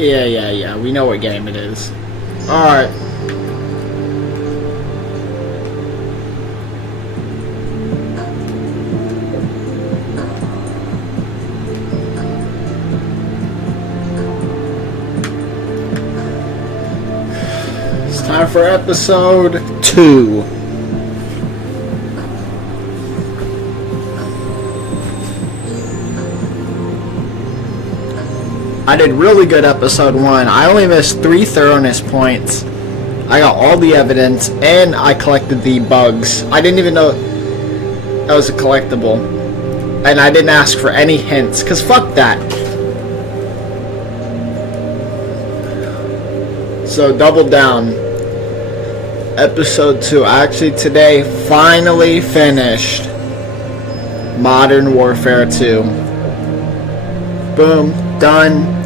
Yeah. We know what game it is. Alright. It's time for episode 2. I did really good episode 1. I only missed 3 thoroughness points. I got all the evidence, and I collected the bugs. I didn't even know that was a collectible. And I didn't ask for any hints, because fuck that. So, double down. Episode 2. I actually today finally finished Modern Warfare 2. Boom. Done.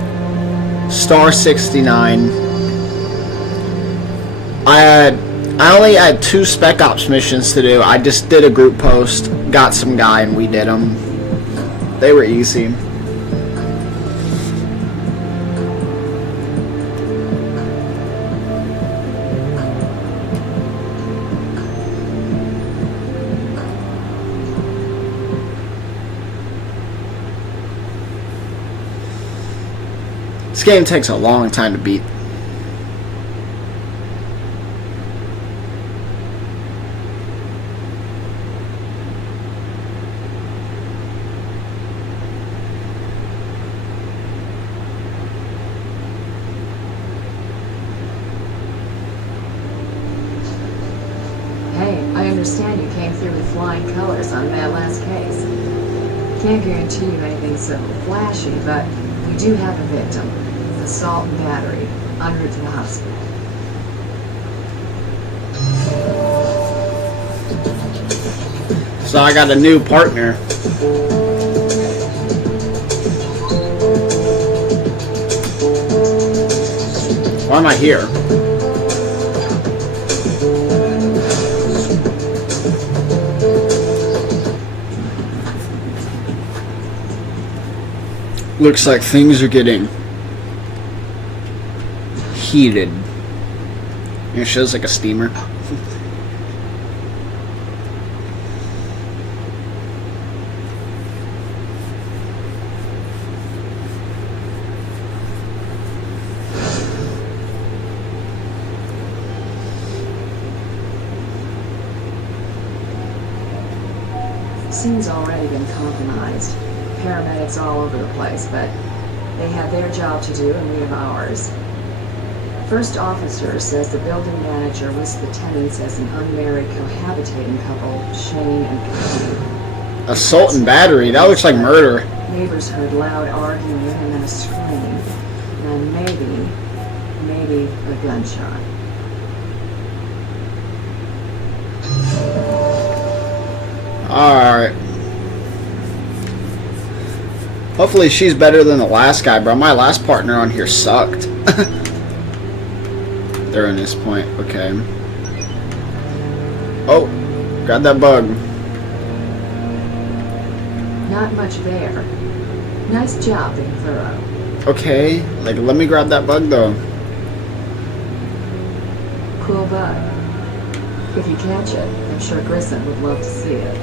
Star 69. I only had 2 Spec Ops missions to do. I just did a group post, got some guy, and we did them. They were easy. This game takes a long time to beat. Hey, I understand you came through with flying colors on that last case. Can't guarantee you anything so flashy, but we do have a victim. Assault and battery, en route to the hospital. So I got a new partner. Why am I here? Looks like things are getting heated. It shows like a steamer. Scene's already been compromised. Paramedics all over the place, but they have their job to do and we have ours. First officer says the building manager lists the tenants as an unmarried cohabitating couple, Shane and Kathy. Assault and battery? That looks like murder. Neighbors heard loud arguing and then a scream. And maybe a gunshot. Alright. Hopefully she's better than the last guy, bro. My last partner on here sucked. They're in this point. Okay. Oh, got that bug. Not much there. Nice job being thorough. Okay, like let me grab that bug though. Cool bug. If you catch it, I'm sure Grissom would love to see it.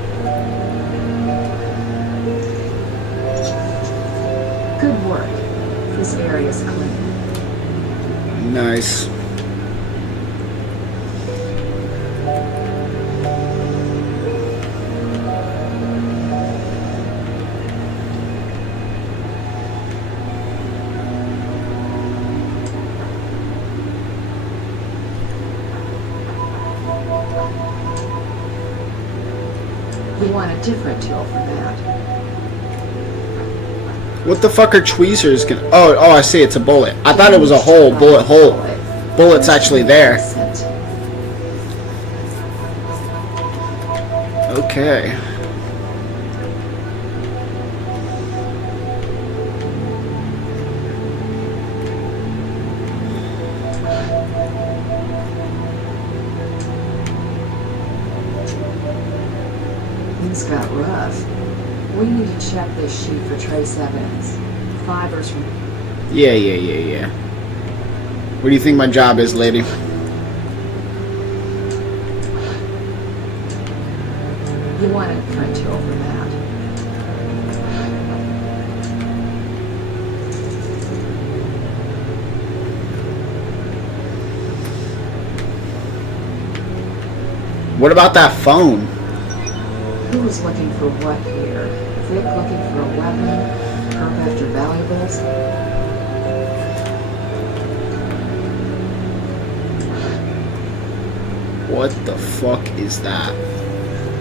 Good work. This area's clean. Nice. You want a different tool for that. What the fuck are tweezers gonna... Oh, I see. It's a bullet. I thought it was a hole. Bullet hole. Bullet's actually there. Okay. Things got rough. We need to check this sheet for trace evidence. Yeah. What do you think my job is, lady? You want to print over that. What about that phone? Who was looking for what here? Vic looking for a weapon? Herb after valuables? What the fuck is that?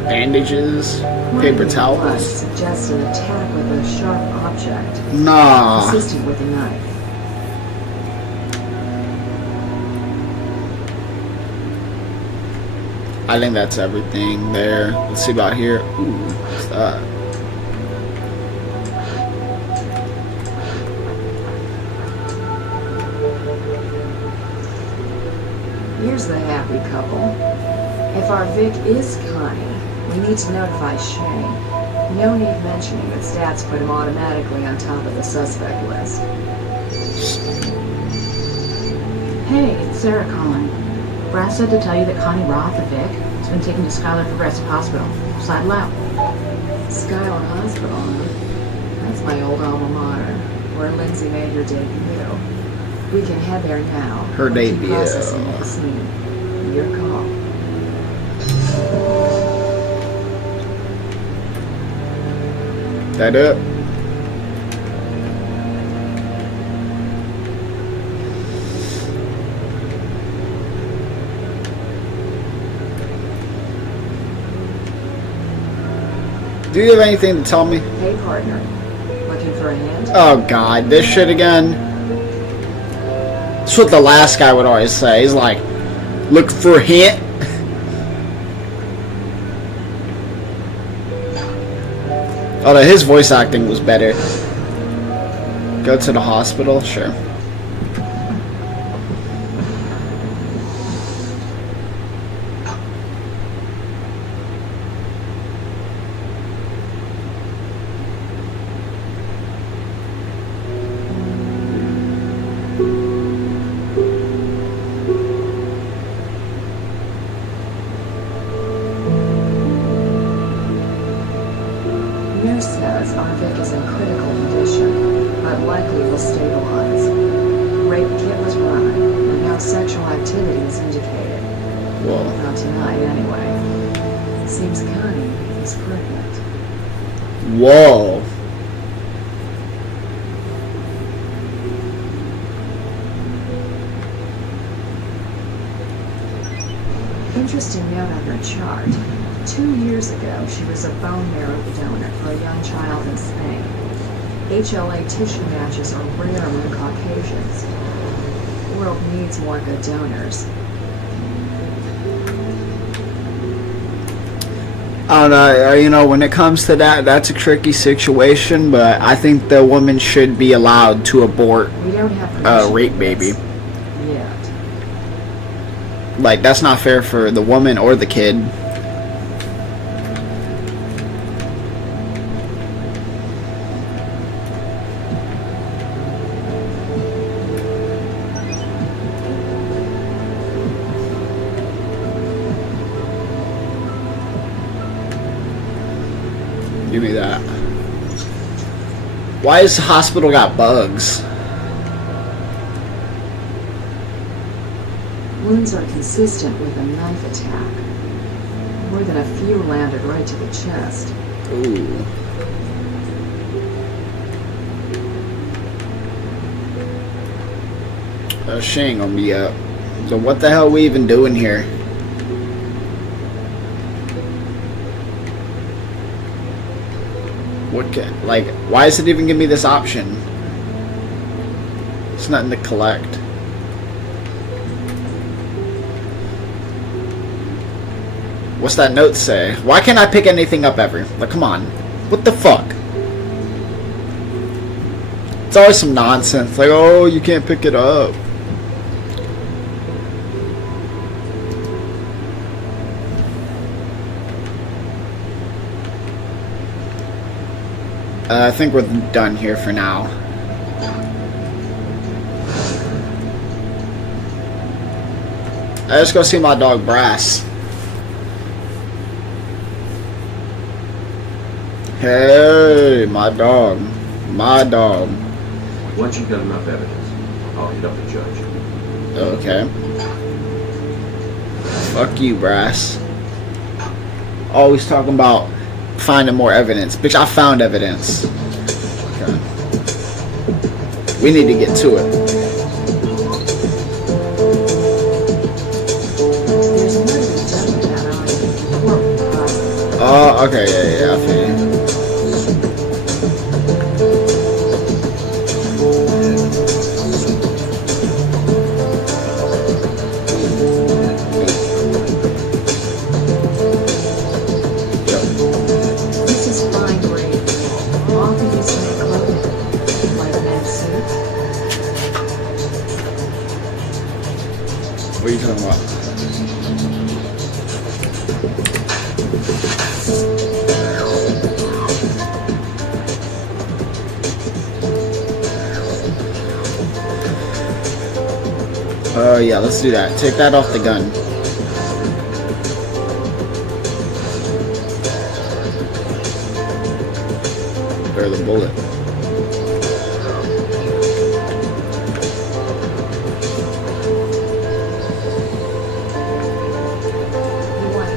Bandages? One Paper of the towels? blood suggests an attack with a sharp object, Nah. consistent with a knife. I think that's everything there. Let's see about here. Ooh, what's that? Here's the happy couple. If our Vic is Connie, we need to notify Shane. No need mentioning that stats put him automatically on top of the suspect list. Hey, it's Sarah calling. Brass said to tell you that Connie Roth, the Vic, has been taken to Schuyler Progressive Hospital. Sidle out. Schuyler Hospital, huh? That's my old alma mater, where Lindsay made her debut. We can head there now. Her We'll keep debut. processing at the scene. Your call. That it? Do you have anything to tell me? Hey, partner. Looking for a hand? Oh god, this shit again. That's what the last guy would always say. He's like, look for a hint. Although his voice acting was better. Go to the hospital? Sure. Nurse says our Vic is in critical condition, but likely will stabilize. Rape kit was run, and no sexual activity is indicated. Whoa. Not tonight, anyway. Seems Connie is pregnant. Whoa. Interesting note on her chart. 2 years ago, she was a bone marrow donor for a young child in Spain. HLA tissue matches are rare among Caucasians. The world needs more good donors. I don't know, you know, when it comes to that, that's a tricky situation, but I think the woman should be allowed to abort We don't have a permission rape for baby. this yet. Like, that's not fair for the woman or the kid. Give me that. Why has the hospital got bugs? Wounds are consistent with a knife attack. More than a few landed right to the chest. Ooh. She ain't gonna be up. So what the hell are we even doing here? What can, like, why does it even give me this option? It's nothing to collect. What's that note say? Why can't I pick anything up ever? Like, come on. What the fuck? It's always some nonsense. Like, oh, you can't pick it up. I think we're done here for now. Let's go see my dog Brass. Hey, my dog. My dog. Once you've got enough evidence, I'll hit up the judge. Okay. Fuck you, Brass. Always talking about finding more evidence. Bitch, I found evidence. Okay. We need to get to it. There's another gentleman out on the court process. Oh, okay, yeah, I feel you. This is fine grade. Often used to make clothing, like men's suits. What are you talking about? Yeah, let's do that. Take that off the gun. Or the bullet. You want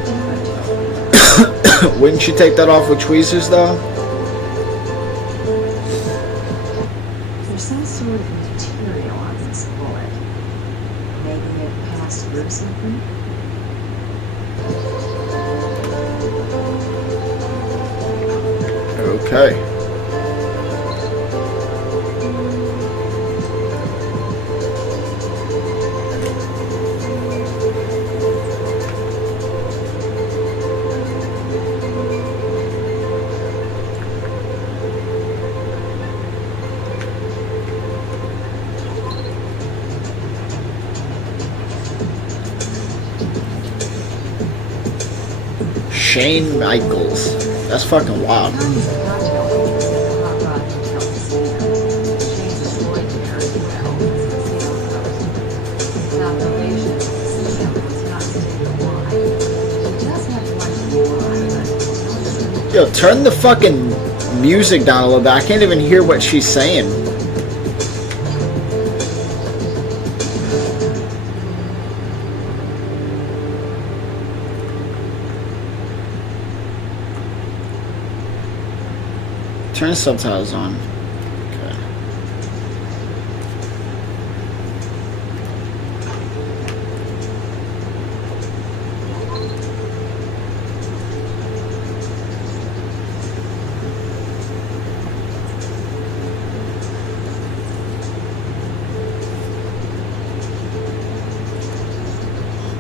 different. Wouldn't you take that off with tweezers, though? There's some sort of material on this bullet. Maybe it passed through something? Okay. Shane Michaels. That's fucking wild. Tony's a cocktail host at the Hot Rod Hotel Casino. Shane's employed there as well as casino host. Now, probation at the casino was not stated why. He does have one why, but Yo, turn the fucking music down a little bit. I can't even hear what she's saying. Turn subtitles on. Okay.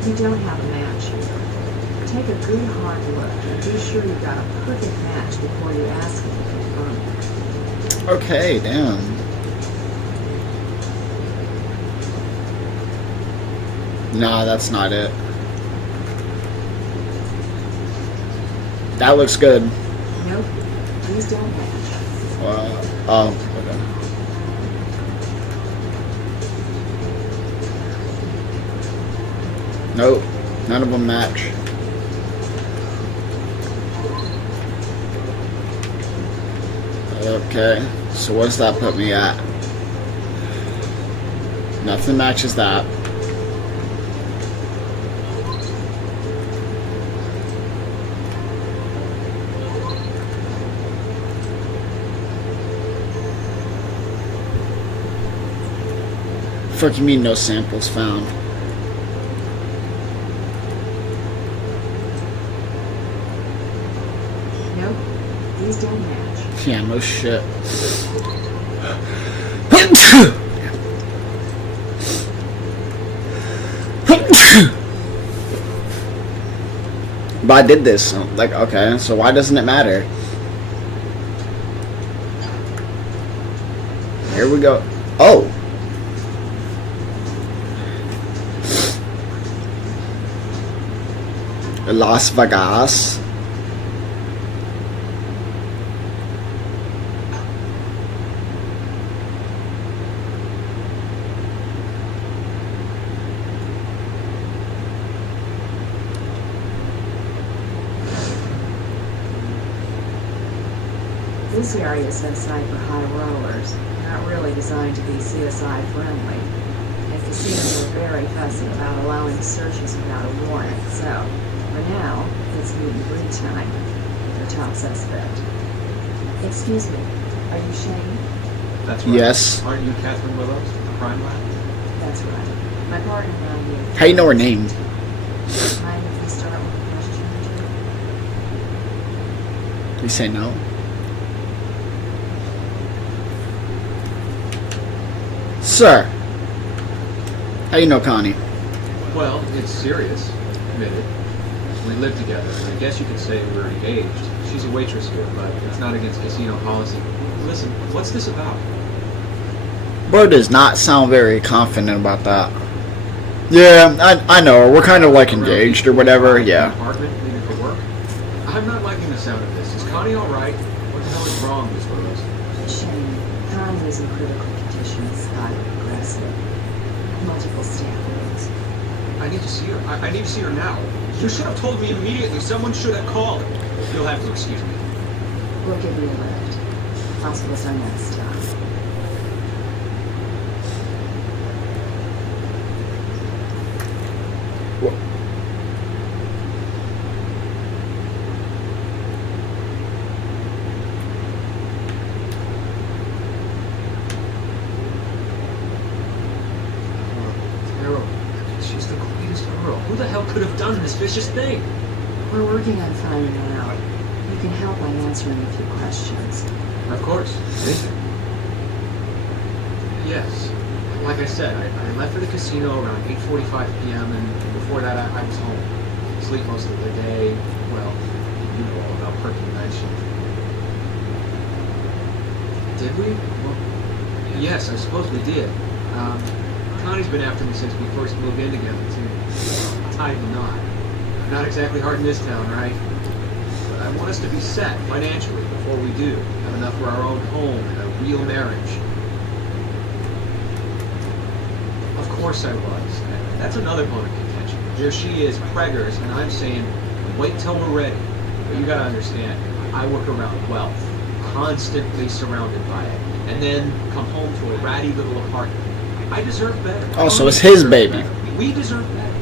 you don't have a match. Take a good hard look and be sure you've got a perfect match before you ask him to confirm it. Okay, damn. Nah, that's not it. That looks good. Nope, these don't match. Oh, okay. Nope, none of them match. Okay, so what's that put me at? Nothing matches that. Fuck you mean no samples found? Nope, these don't match. Yeah, no shit. But I did this, so, like, okay, so why doesn't it matter? Here we go. Oh! Las Vegas. This area is set aside for high rollers, not really designed to be CSI friendly. And casinos are very fussy about allowing searches without a warrant, so for now, it's meet and greet time. Your top suspect. Excuse me, are you Shane? That's right. Yes. Aren't you Catherine Willows, the crime lab? That's right. My partner around here. How you know her name? Mind if we start with a question or two? You say no. Sir, how you know Connie? Well, it's serious. Admitted. We live together, and I guess you could say we're engaged. She's a waitress here, but it's not against casino policy. Listen, what's this about? Bro does not sound very confident about that. Yeah, I know her. We're kind of like engaged or whatever, yeah. Apartment, leaving for work? I'm not liking the sound of this. Is Connie alright? What the hell is wrong, Miss Willows? Shane, Connie is in critical condition, slightly aggressive. Multiple stab wounds. I need to see her. I need to see her now. You should have told me immediately. Someone should have called. You'll have to excuse me. We'll give you a lift. Hospital's our next stop. Carol, she's the queenest girl. Who the hell could have done this vicious thing? We're working on finding out. You can help by answering a few questions. Of course. Thank you. Yes. Like I said, I left for the casino around 8:45 p.m. and before that I was home. Sleep most of the day. Well, you know all about Perky night shift. Did we? Well, yes, I suppose we did. Connie's been after me since we first moved in together, too. Tied the knot. Not exactly hard in this town, right? But I want us to be set financially before we do. Have enough for our own home and a real marriage. Of course I was. That's another bone of contention. There she is, preggers, and I'm saying, wait till we're ready. But you gotta understand, I work around wealth, constantly surrounded by it, and then come home to a ratty little apartment. I deserve better. Oh, so it's his baby. We deserve better.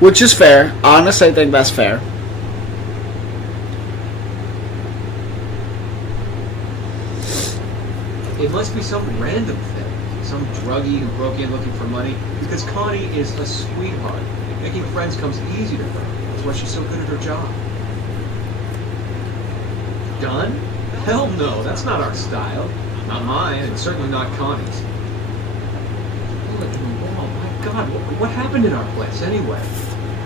Which is fair. Honestly, I think that's fair. It must be some random thing. Some druggie who broke in looking for money. Because Connie is a sweetheart. Making friends comes easy to her. That's why she's so good at her job. Gun? Hell no, that's not our style. Not mine, and certainly not Connie's. Bullet in the wall. My God, what happened in our place anyway?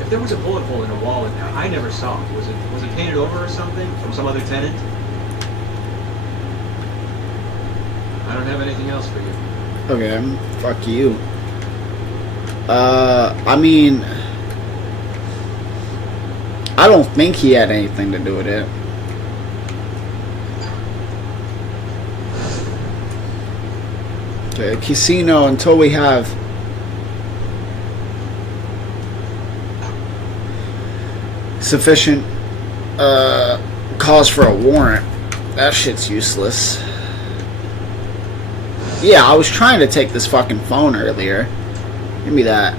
If there was a bullet hole in a wall in there, I never saw it. Was it painted over or something from some other tenant? I don't have anything else for you. Okay, fuck you. I mean, I don't think he had anything to do with it. Okay, casino until we have sufficient cause for a warrant. That shit's useless. Yeah, I was trying to take this fucking phone earlier. Give me that.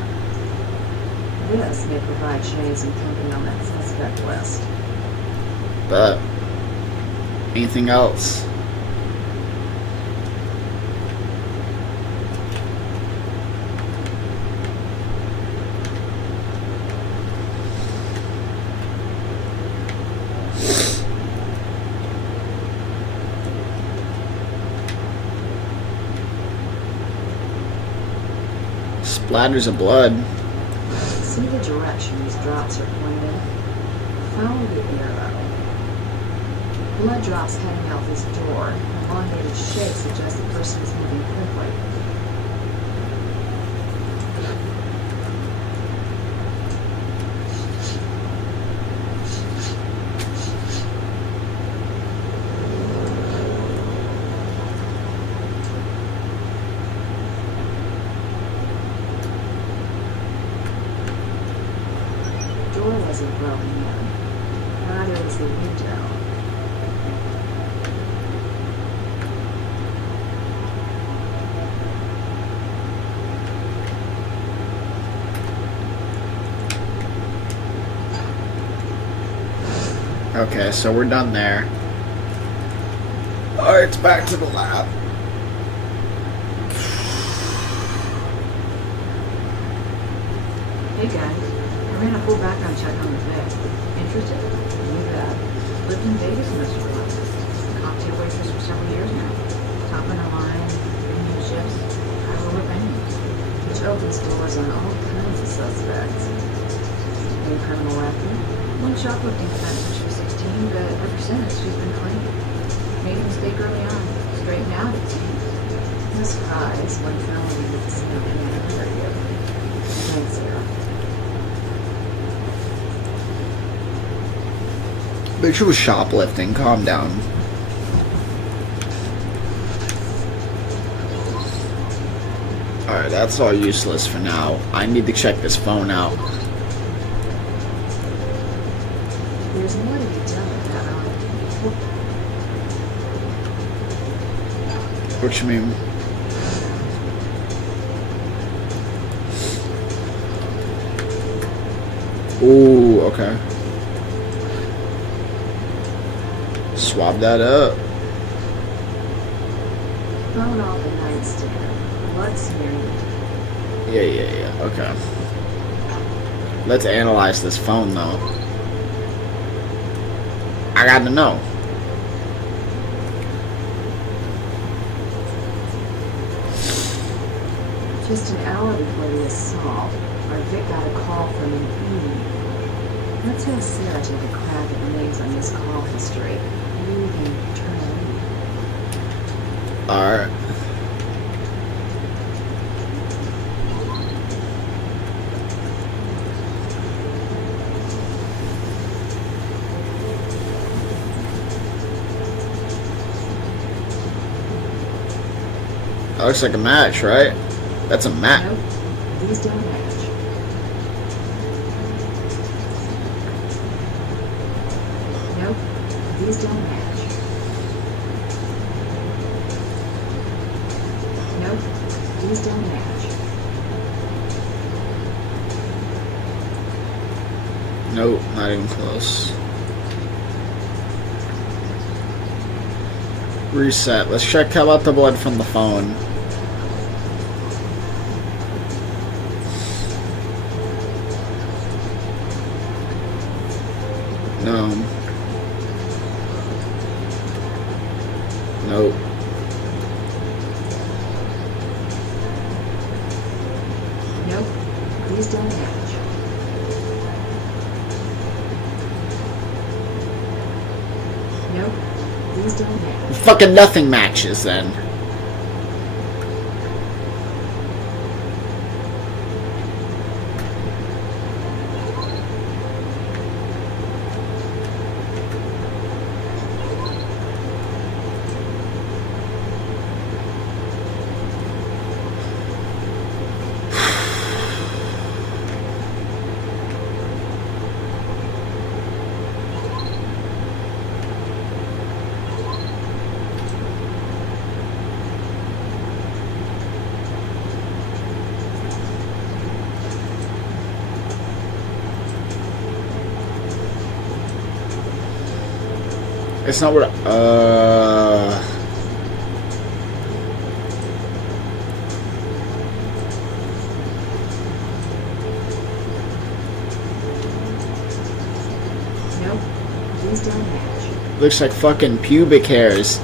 This may provide Shane some company on that suspect list. But anything else? Splatters of blood. See the direction these drops are pointed? Follow the arrow. Blood drops heading out this door. An elongated shape suggests the person is moving quickly. Door wasn't broken in. Neither was the window. Okay, so we're done there. Alright, it's back to the lab. Hey guys, I ran a full background check on the Vic. Interested? You bet. Lived in Vegas most of her life. Cocktail waitress for several years now. Top of the line, premium shifts, high roller venues. Which opens doors on all kinds of suspects. Any criminal record? One shoplifting offense when she was 16, but ever since she's been clean. Made a mistake early on. Straightened out, it seems. No surprise, one felony with the sin of any other given. Thanks, Sarah. But she was shoplifting. Calm down. Alright, that's all useless for now. I need to check this phone out. There's more to be done with that, What you mean? Ooh, okay. Swab that up. Phone off the nightstand. Blood smeared. Yeah, okay. Let's analyze this phone, though. I gotta know. Just an hour before the assault, our Vic got a call from an E. Let's have Sarah take a crack at the names on this call history. Maybe we can turn it on. Alright. That looks like a match, right? That's a match. Nope, these don't match. Nope, these don't match. Nope, these don't match. Nope, not even close. Reset. Let's check how about the blood from the phone. No. Nope. Nope, these don't match. Nope, these don't match. Fucking nothing matches then. It's not what Nope, these don't match. looks like fucking pubic hairs.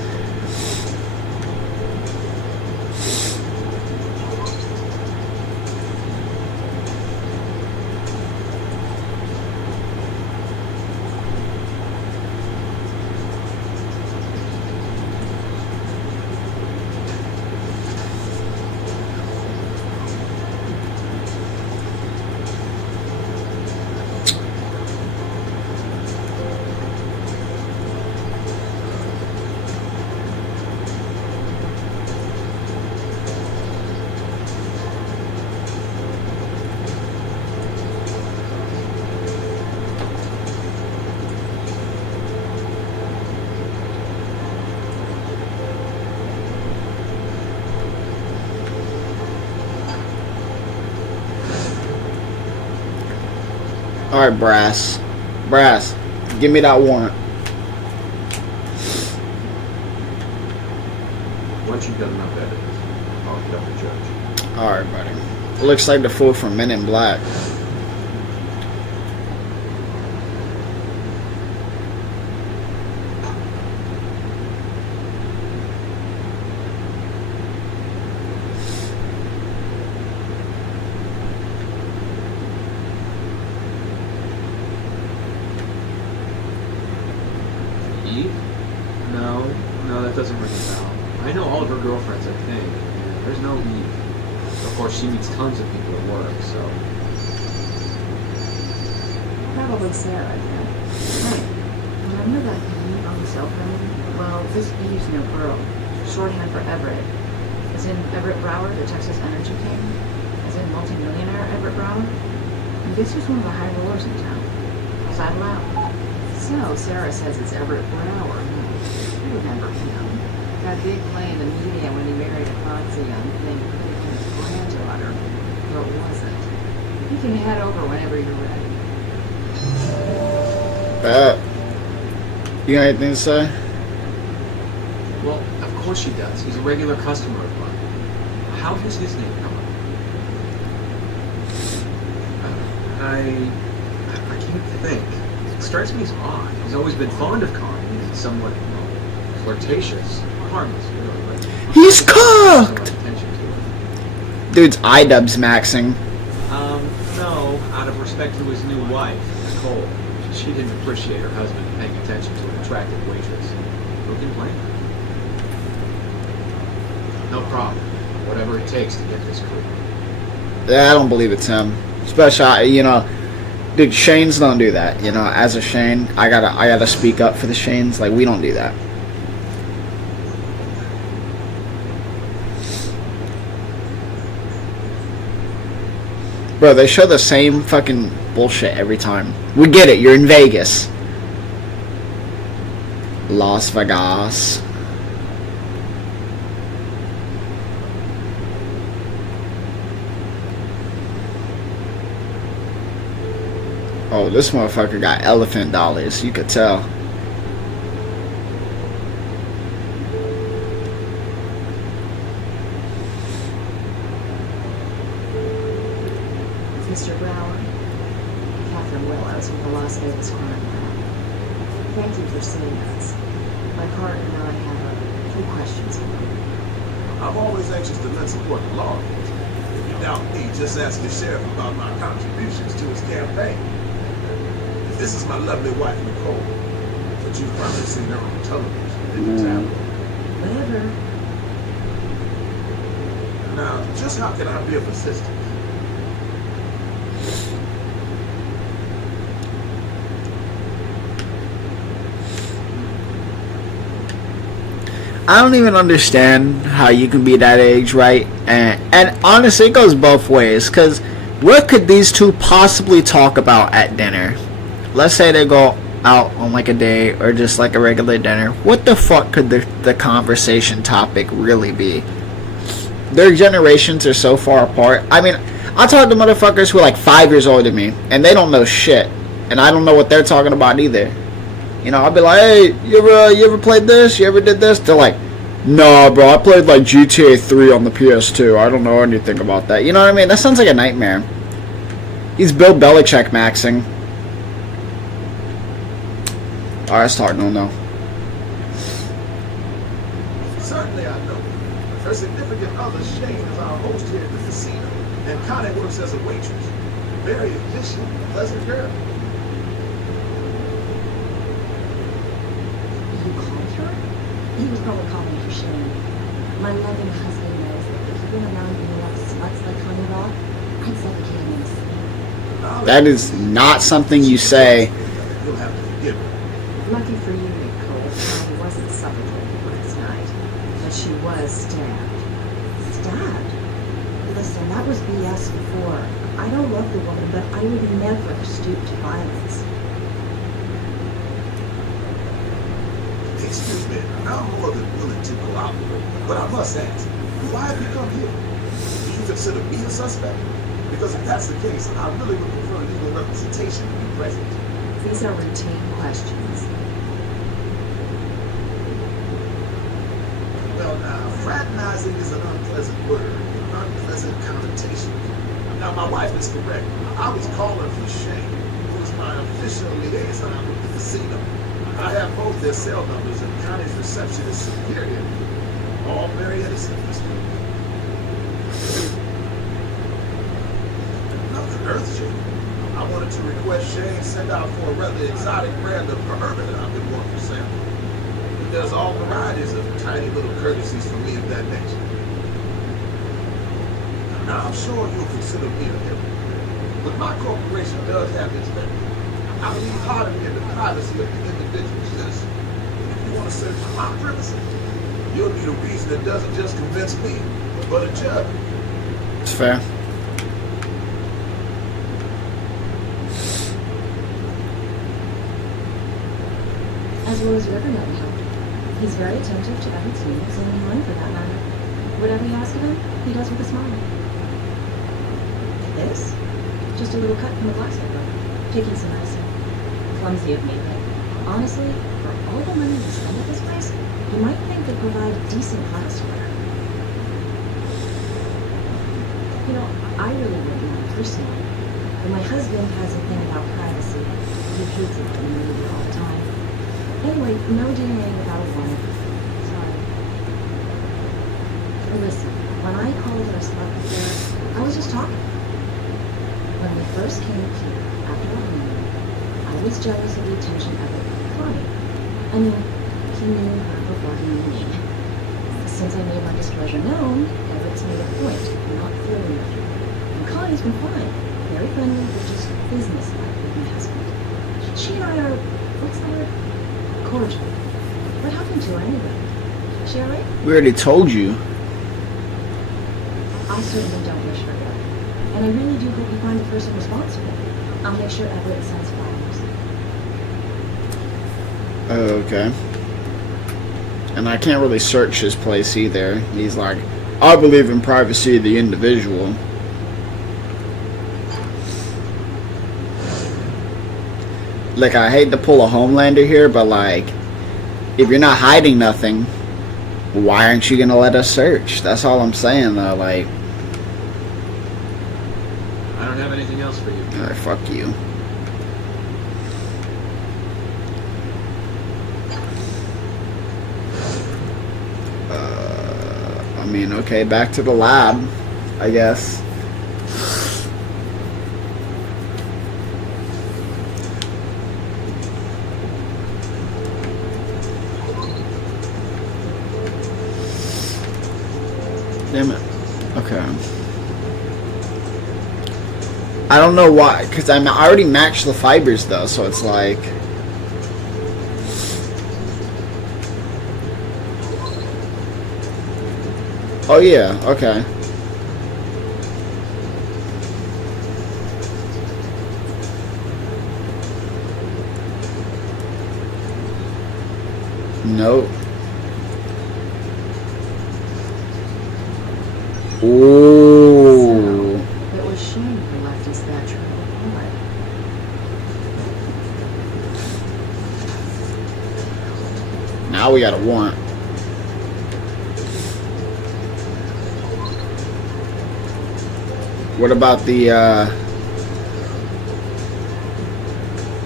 Alright, Brass. Brass, give me that warrant. Once you've done enough evidence, I'll tell the judge. Alright, buddy. Looks like the fool from Men in Black. Eve? No, that doesn't ring a bell. I know all of her girlfriends, I think. There's no Eve. Of course, she meets tons of people at work, so... Probably Sarah again. Right. Remember that Eve on the cell phone? Well, this Eve's no girl. Shorthand for Everett. As in Everett Brower, the Texas Energy King? As in multimillionaire Everett Brower? And this was one of the high rollers in town. Was that allowed? So, Sarah says it's Everett Brower. I remember him. Got big play in the media when he married a Ponzi young thing with his granddaughter. But it wasn't. You can head over whenever you're ready. You got anything to say? Well, of course she does. He's a regular customer of mine. How does his name come up? I can't think. It strikes me as odd. He's always been fond of Connie. He's somewhat, flirtatious. Harmless, really, but... He's so much cooked! attention to him. Dude's iDubbbz maxing. No, out of respect to his new wife, Nicole. She didn't appreciate her husband paying attention to an attractive waitress. Who can blame her? No problem. Whatever it takes to get this crew. Yeah, I don't believe it's him. Especially, dude, Shanes don't do that. As a Shane, I gotta speak up for the Shanes. Like, we don't do that. Bro, they show the same fucking bullshit every time. We get it, you're in Vegas. Las Vegas. Oh, this motherfucker got elephant dollars, you could tell. Mr. Brower, Catherine Willows with the Las Vegas Crime Lab. Thank you for seeing us. My partner and I have a few questions for you. I'm always anxious to lend support to law enforcement. If you doubt me, just ask your sheriff about my contributions to his campaign. This is my lovely wife, Nicole. But you've probably seen her on television, in the tabloid. Whatever. Now, just how can I be of assistance? I don't even understand how you can be that age, right? And honestly, it goes both ways. Because what could these two possibly talk about at dinner? Let's say they go out on like a date or just like a regular dinner. What the fuck could the conversation topic really be? Their generations are so far apart. I mean, I talk to motherfuckers who are like 5 years older than me, and they don't know shit. And I don't know what they're talking about either. I'll be like, hey, you ever played this? You ever did this? They're like, no, bro, I played like GTA 3 on the PS2. I don't know anything about that. You know what I mean? That sounds like a nightmare. He's Bill Belichick maxing. Alright, let's talk. No. Certainly I know. Her significant other, Shane, is our host here at the casino. And Connie works as a waitress. Very efficient, pleasant girl. You called her? He was probably calling for Shane. My loving husband knows that if you're gonna around being like sluts like Honey Rock, I'd suffocate him in sleep. That is not something you say. You'll have to forgive her. Lucky for you, Nicole, Connie wasn't suffocated last night, but she was stabbed. Stabbed? Listen, that was BS before. I don't love the woman, but I would never stoop to violence. Excuse me, I'm more than willing to cooperate, but I must ask, why have you come here? Do you consider me a suspect? Because if that's the case, I really would prefer legal representation to be present. These are routine questions. Well, now, Fraternizing is an unpleasant word, an unpleasant connotation. Now, my wife is correct. I was calling for Shane, who is my official liaison with the casino. I have both their cell numbers, and Connie's reception is superior. All very innocent, Mr. Nothing earth-shaking. I wanted to request Shane send out for a rather exotic brand of bourbon that I've been wanting to sample. But there's all varieties of tiny little courtesies for me of that nature. Now, I'm sure you'll consider me a hypocrite, but my corporation does have its limits. I believe heartily in the privacy of the individual citizen. And if you want to search my privacy, you'll need a reason that doesn't just convince me, but a judge. It's fair. As well as River never helped. He's very attentive to Everett's needs, and mine for that matter. Whatever you ask of him, he does with a smile. This? Just a little cut from a glassware. Picking some icing. Clumsy of me, but honestly, for all the money we spend at this place, you might think they provide decent glassware. You know, I really wouldn't mind personally, but my husband has a thing about privacy. He hates it when you leave all the time. Anyway, no DNA without a warrant. Sorry. Listen, when I called our spot before, I was just talking. When we first came here, after our honeymoon, I was jealous of the attention Everett would Connie. I mean, he knew her before he knew me. Since I made my displeasure known, Everett's made a point of not flirting with her. And Connie's been fine. Very friendly, but just businesslike with my husband. She and I are, what's the word? Cordial. What happened to her anyway? She alright? We already told you. I certainly don't wish her good. And I really do hope you find the person responsible. I'll make sure Everett sends flowers. Okay. And I can't really search his place either. He's like, I believe in privacy of the individual. Like, I hate to pull a Homelander here, but like, if you're not hiding nothing, why aren't you gonna let us search? That's all I'm saying though, like. I don't have anything else for you. Alright, fuck you. I mean, okay, back to the lab, I guess. Damn it. Okay. I don't know why, because I already matched the fibers though, so it's like. Oh yeah, okay. Nope. Ooh. It was Shane who left us that trail of blood. Now we got a warrant. What about the,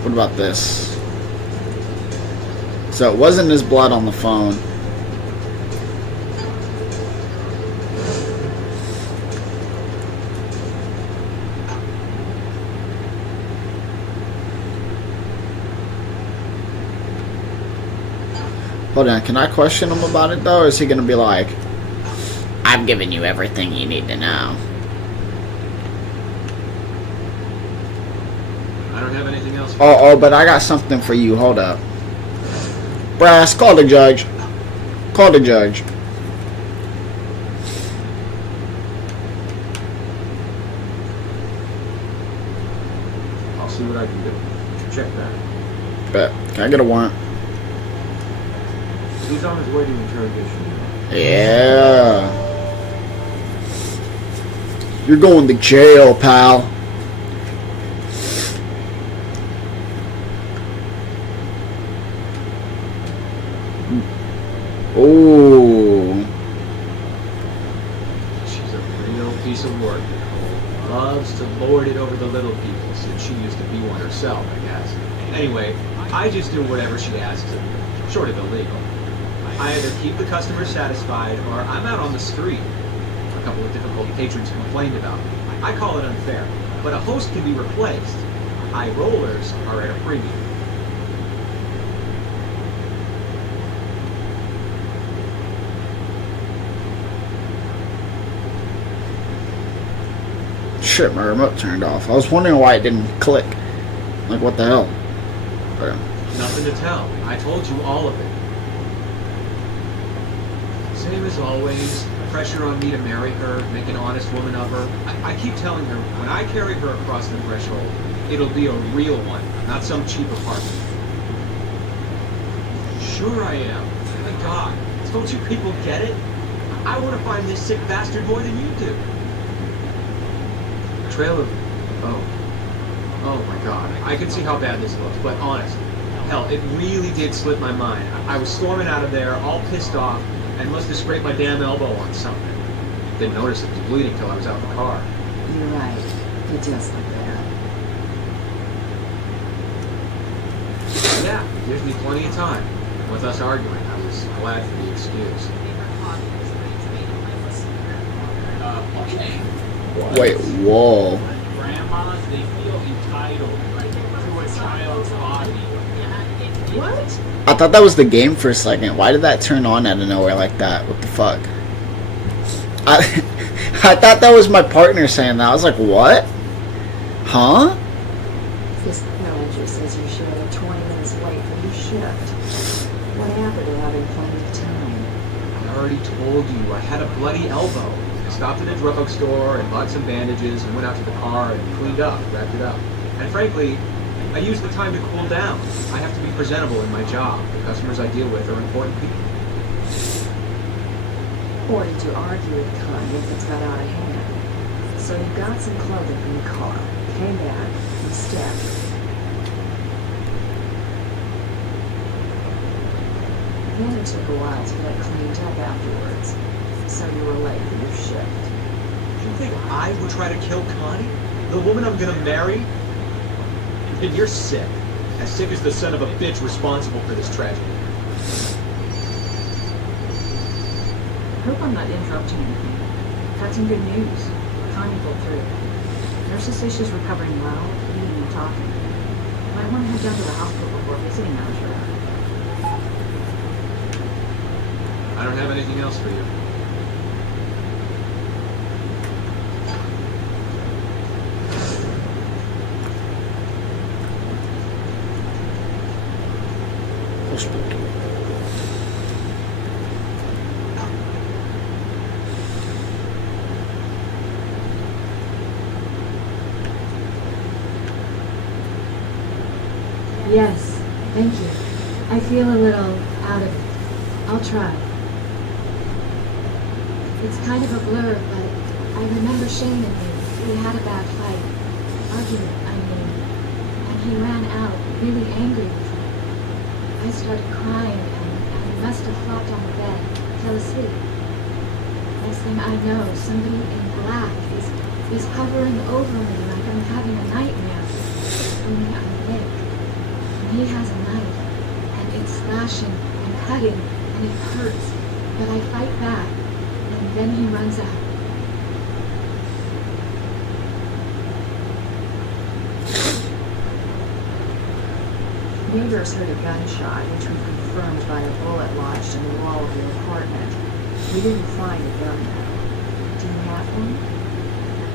what about this? So it wasn't his blood on the phone. Hold on, can I question him about it though, or is he gonna be like, I've given you everything you need to know? I don't have anything else for Oh, but I got something for you, hold up. Brass, call the judge. Call the judge. I'll see what I can do. Check that. Bet. Can I get a warrant? He's on his way to interrogation. Yeah. You're going to jail, pal. Ooh. to lord it over the little people since she used to be one herself, I guess. Anyway, I just do whatever she asks of me, short of illegal. I either keep the customers satisfied or I'm out on the street. A couple of difficult patrons complained about me. I call it unfair, but a host can be replaced. High rollers are at a premium. Shit, my remote turned off. I was wondering why it didn't click. Like, what the hell? Okay. Nothing to tell. I told you all of it. Same as always. Pressure on me to marry her, make an honest woman of her. I keep telling her, when I carry her across the threshold, it'll be a real one, not some cheap apartment. Sure I am. My God, don't you people get it? I want to find this sick bastard more than you do. Trail of... Oh my God. I can see how bad this looks, but honest. Hell, it really did slip my mind. I was storming out of there, all pissed off, and must have scraped my damn elbow on something. Didn't notice it was bleeding till I was out of the car. You're right. It does look bad. Yeah, it gives me plenty of time. And with us arguing, I was glad for the excuse. Wait, whoa. Grandmas, they feel entitled to a child's body. What? I thought that was the game for a second. Why did that turn on out of nowhere like that? What the fuck? I thought that was my partner saying that. I was like, what? Huh? This manager says you showed up 20 minutes late for your shift. What happened to having plenty of time? I already told you, I had a bloody elbow. I stopped at a drugstore and bought some bandages and went out to the car and cleaned up, wrapped it up. And frankly, I used the time to cool down. I have to be presentable in my job. The customers I deal with are important people. Or did you argue with Connie if it's got out of hand? So you got some clothing from the car, came back, and stepped. Then it took a while to get cleaned up afterwards. So you were late for your shift. Do you think I would try to kill Connie? The woman I'm gonna marry? And you're sick. As sick as the son of a bitch responsible for this tragedy. Hope I'm not interrupting anything. Got some good news. Connie pulled through. Nurses say she's recovering well, eating and talking. Might want to head down to the hospital before visiting hours for her. I don't have anything else for you. Yes, thank you. I feel a little out of it. I'll try. It's kind of a blur, but I remember Shane and me. We had a bad fight. Argument, I mean. And he ran out, really angry with me. I started crying, and he must have flopped on the bed, fell asleep. Next thing I know, somebody in black is hovering over me like I'm having a nightmare. Only I'm Nick. He has a knife, and it's slashing and cutting, and it hurts. But I fight back, and then he runs out. Neighbors heard a gunshot, which was confirmed by a bullet lodged in the wall of your apartment. We didn't find a gun, though. Do you have one?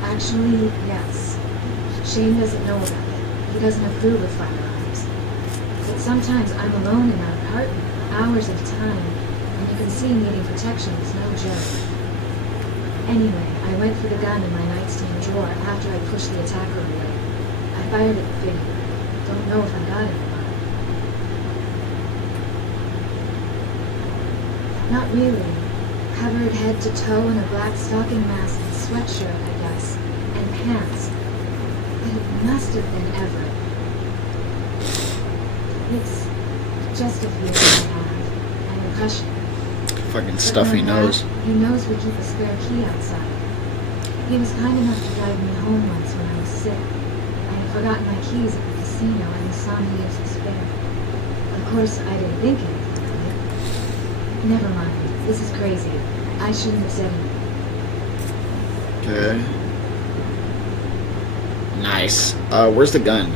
Actually, yes. Shane doesn't know about it. He doesn't approve of firearms. But sometimes I'm alone in my apartment, hours at a time, and you can see needing protection is no joke. Anyway, I went for the gun in my nightstand drawer after I pushed the attacker away. I fired at the figure. Don't know if I got it or not. Not really. Covered head to toe in a black stocking mask and sweatshirt, I guess, and pants. But it must have been Everett. It's just a feeling I have, an impression. Fucking But stuffy more than nose. that, he knows we keep a spare key outside. He was kind enough to drive me home once when I sick. I had forgotten my keys at the casino and he saw me use the spare. Of course, I didn't think anything of it. Never mind. This is crazy. I shouldn't have said anything. Okay. Nice. Where's the gun?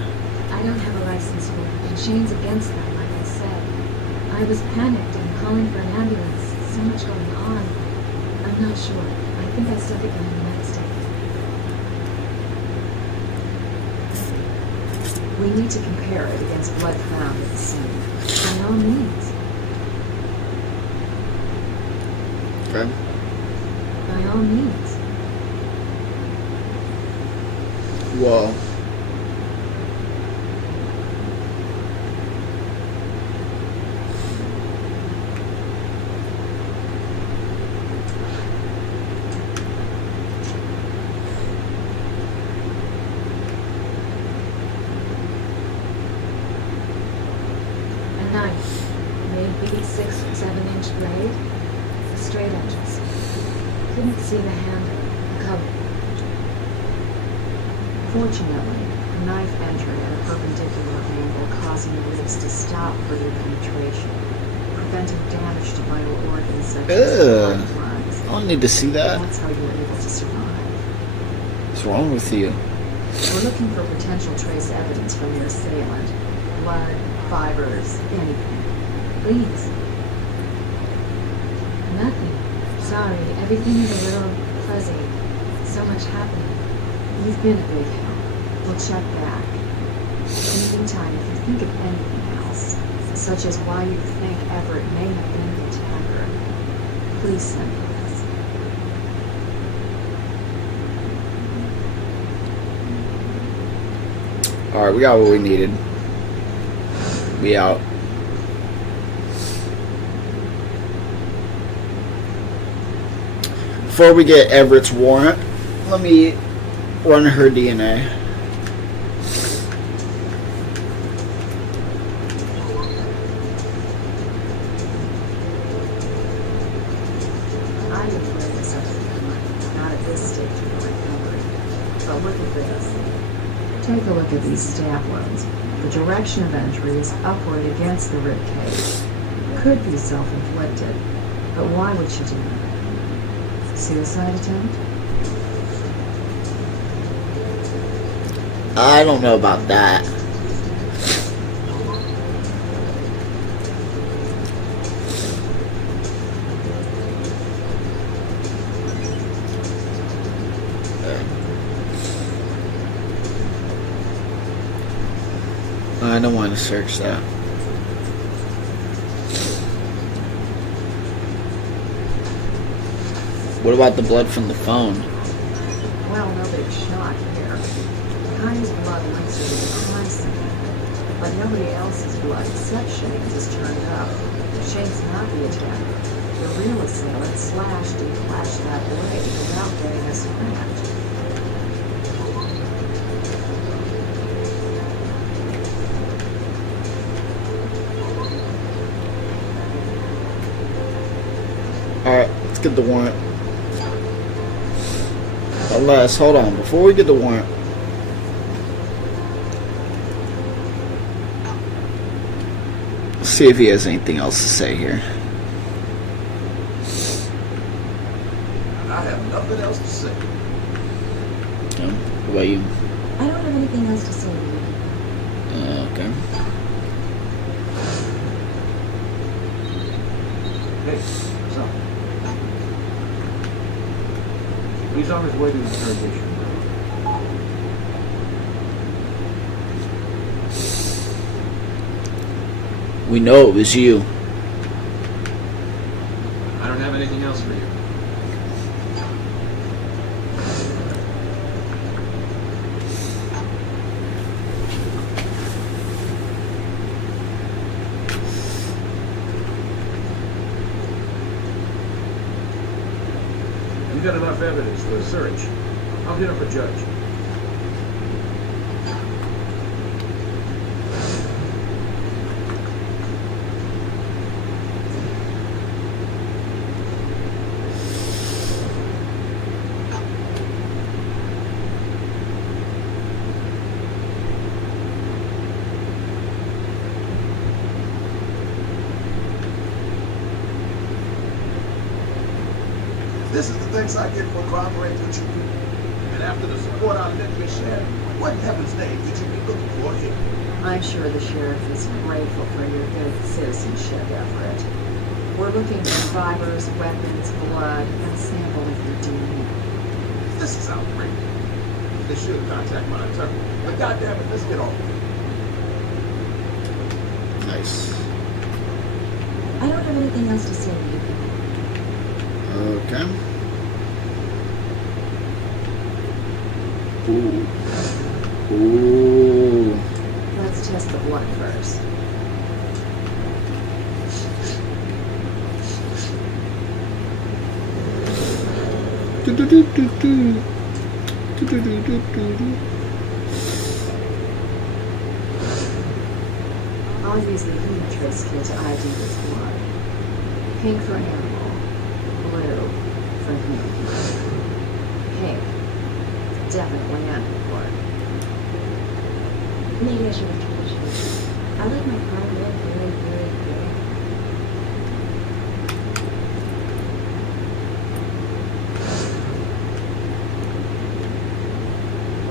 I don't have a license for it, and Shane's against that, like I said. I was panicked and calling for an ambulance. So much going on. I'm not sure. I think I stuck it in the nightstand. We need to compare it against blood found at the scene. By all means. Okay. By all means. Whoa. A knife. Maybe 6 or 7 inch blade. Straight edges. Couldn't see the handle. The cover. Fortunately, the knife entered at a perpendicular angle, causing the ribs to stop further penetration, preventing damage to vital organs such as Ugh. heart and lungs. I don't need to see that. That's how you were able to survive. What's wrong with you? We're looking for potential trace evidence from your assailant. Blood, fibers, anything. Please. Nothing. Sorry, everything is a little fuzzy. So much happening. You've been a big help. We'll check back. In the meantime, if you think of anything else, such as why you think Everett may have been the attacker, please send us. Alright, we got what we needed. We out. Before we get Everett's warrant, let me run her DNA. I didn't bring this up to the not at this stage of the recovery. But look at this. Take a look at these stab wounds. The direction of entry is upward against the rib cage. Could be self-inflicted, but why would she do that? Suicide attempt? I don't know about that. I don't want to search that. What about the blood from the phone? Well, no big shock here. Connie's blood links her to the crime scene, but nobody else's blood except Shane's is turned up. Shane's not the attacker. The real assailant slashed and flashed that blade without getting a scratch. Alright, let's get the warrant. Unless, hold on, before we get the warrant. Let's see if he has anything else to say here. I have nothing else to say. What about you? I don't have anything else to say to you. Okay. Hey, stop. He's on his way to interrogation. We know it was you. I don't have anything else for you. We've got enough evidence for a search. I'll get up a judge. This is the thanks I get for cooperating with you people. And after the support our network shared, what in heaven's name would you be looking for here? I'm sure the sheriff is grateful for your good citizenship effort. We're looking for survivors, weapons, blood, and a sample of your DNA. This is outrageous. They should contact my attorney. But goddamn it, let's get on. Nice. I don't have anything else to say to you. Okay. Ooh. Ooh. Let's test the blood first. Do-do-do-do-do. Do-do-do-do-do. I'll use the human trace kit to ID this blood. Pink for animal, blue for human. Pink. Definitely animal blood. Maybe I should have told you. I like my car red, very, very, very.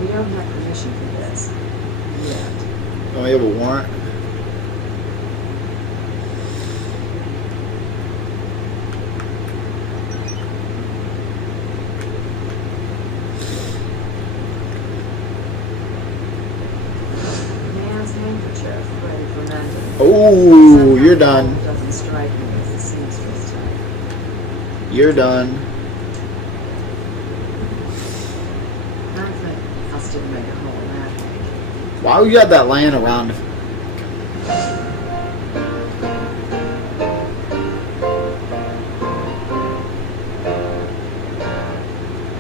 We don't have permission for this. Yet. Oh, you have a warrant? Man's handkerchief ready for mending. Oh, Somehow you're done. it doesn't strike me as the seamstress type. You're done. I think I'll still make a hole in that thing. Why you got that laying around?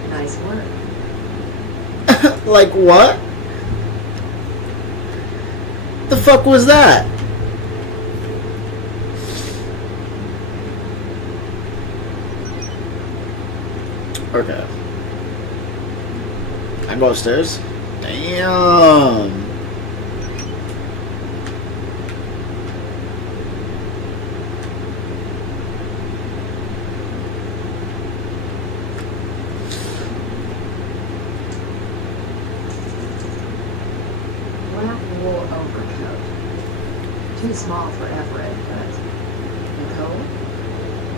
Nice work. Like what? The fuck was that? Okay. I go upstairs? Damn. Black wool overcoat. Too small for Everett, but the coat?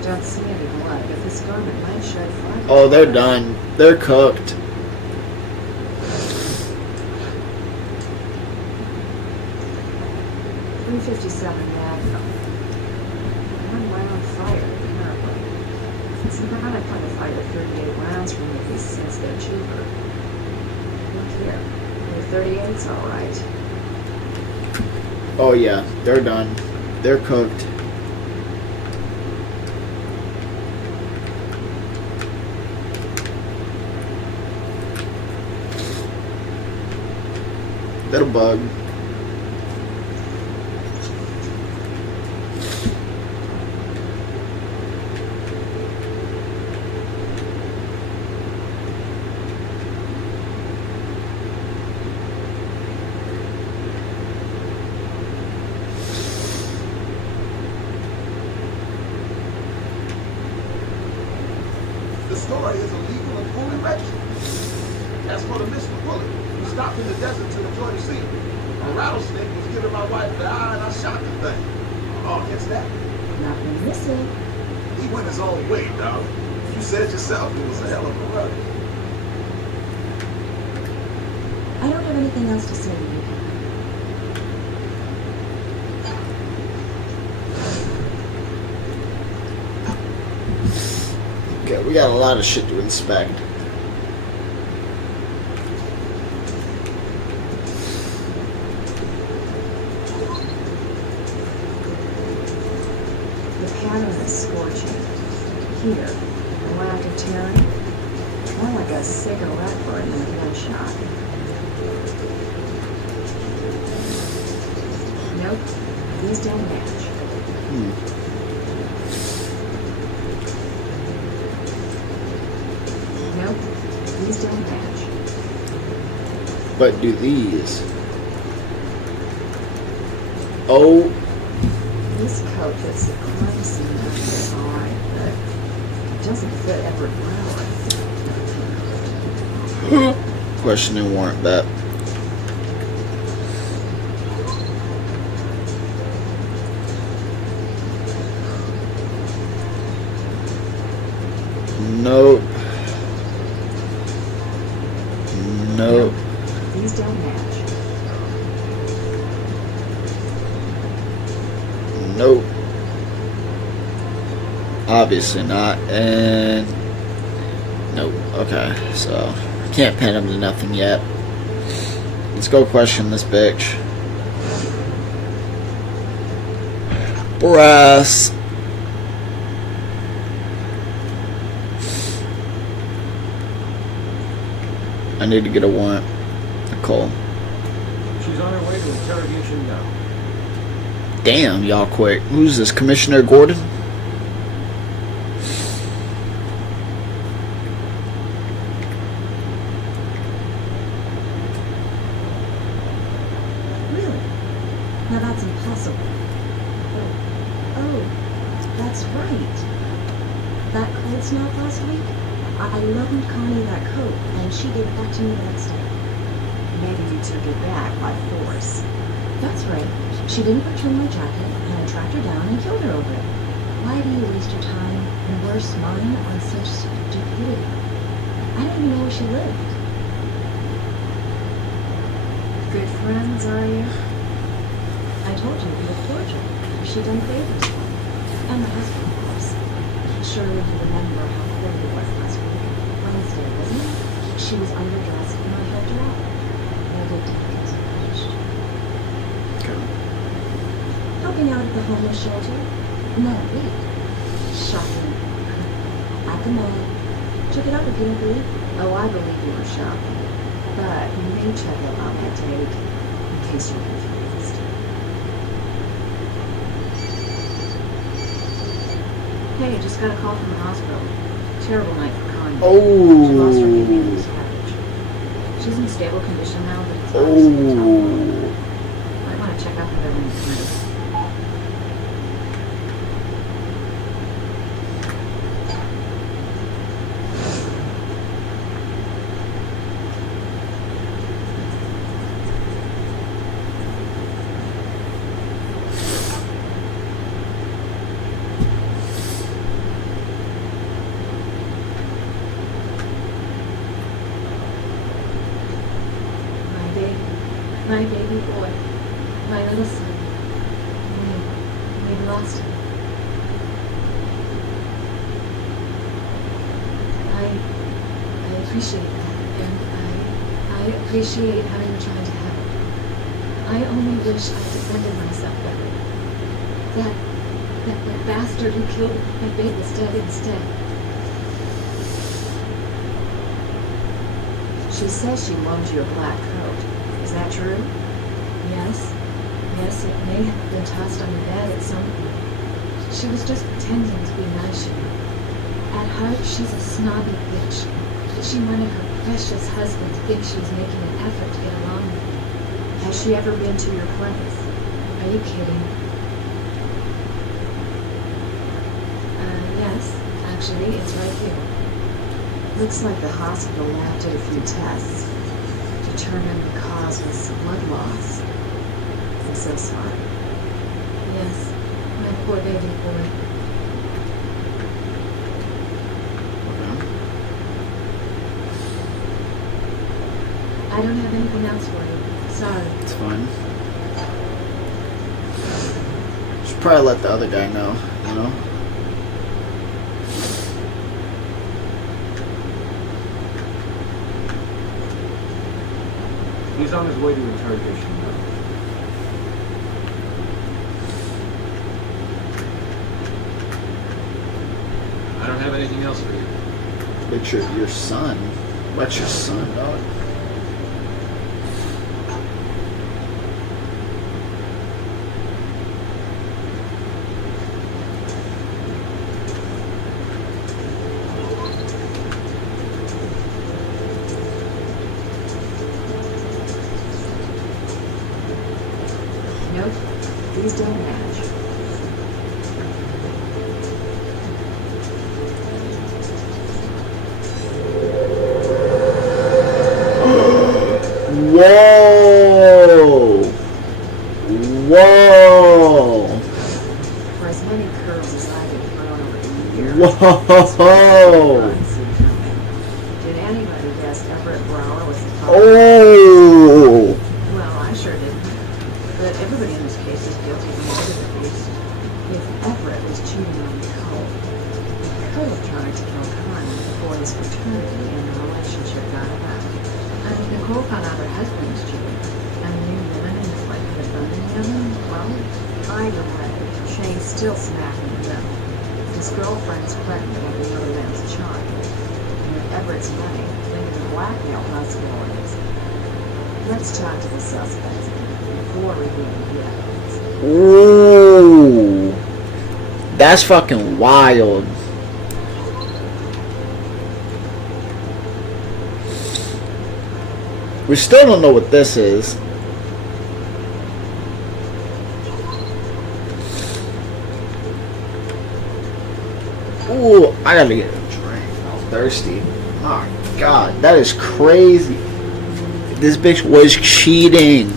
Don't see any blood, but this garment might shed fire. Oh, they're done. They're cooked. .357 Magnum. One round fired, apparently. It's not gonna come to fire 38 rounds from these since they're cheaper. Look here. The 38's alright. Oh yeah, they're done. They're cooked. Little bug. The story is illegal and fully registered. As for the missing bullet, we stopped in the desert to enjoy the scenery. A rattlesnake was giving my wife the eye and I shot the thing. Oh, guess that? Nothing missing. He went his own way, dog. You said yourself it was a hell of a run. I don't have anything else to say to you. Okay, we got a lot of shit to inspect. The pattern is scorching. Here, the lack of tearing. More like a cigarette burn than a gunshot. Nope, these don't match. Nope, these don't match. But do these? Oh, This coat fits the crime scene up here, alright, but doesn't fit Edward Brower. Questioning warrant bet. Nope. Nope. These don't match. Nope. Obviously not. And nope. Okay, so can't pin him to nothing yet. Let's go question this bitch. Brass. I need to get a warrant. Nicole. She's on her way to interrogation now. Damn, y'all quick. Who's this? Commissioner Gordon? Really? Now that's impossible. Oh, that's right. That cold snap last week? I loaned Connie that coat, and she gave it back to me the next day. Maybe you took it back by force. That's right. She didn't return my jacket, and I tracked her down and killed her over it. Why do you waste your time, and worse, mine, on such stupidity? I don't even know where she lived. Good friends, are you? I told you we adored her. She done favors for me. And my husband, of course. Surely you remember how cold it was last week. Wednesday, wasn't it? She was underdressed, and I helped her out. I did take it so much. Helping out at the homeless shelter? No, wait. Shopping. At the mall. Check it out if you don't believe me. Oh, I believe you were shopping. But you may check out on that date in case you're confused. Hey, I just got a call from the hospital. Terrible night for Connie. She lost her baby in the Oh. savage. She's in stable condition now, but it's obviously a tough one. Oh. Might want to check out with her when it's ready. My baby boy, my little son. We lost him. I appreciate that, and I appreciate how you're trying to help. I only wish I defended myself better. That bastard who killed my baby was dead instead. She says she loaned you a black coat. Is that true? Yes. Yes, it may have been tossed on the bed at some point. She was just pretending to be nice, you know. At heart, she's a snobby bitch. She wanted her precious husband to think she was making an effort to get along with him. Has she ever been to your place? Are you kidding? Yes. Actually, it's right here. Looks like the hospital lab did a few tests. Determined the cause was blood loss. I'm so sorry. Yes. My poor baby boy. I don't have anything else for you. Sorry. It's fine. Should probably let the other guy know, you know? He's on his way to interrogation now. I don't have anything else for you. But your son. What's your son, dog? Nope. These don't match. Whoa! Did anybody guess Everett Brower was the top? Oh! Well, I sure didn't. But everybody in this case is guilty of murder at least. If Everett was cheating on Nicole, he could have tried to kill Connie before his fraternity and the relationship got about. And if Nicole found out her husband was cheating, and the new women in his life had done any of them, well, Either way, Shane's still smack in the middle. His girlfriend's pregnant with another man's child. And with Everett's money, think of the blackmail possibilities. Let's talk to the suspects before reviewing the evidence. Ooh! That's fucking wild. We still don't know what this is. Ooh, I gotta get a drink. I'm thirsty. My God, that is crazy. This bitch was cheating.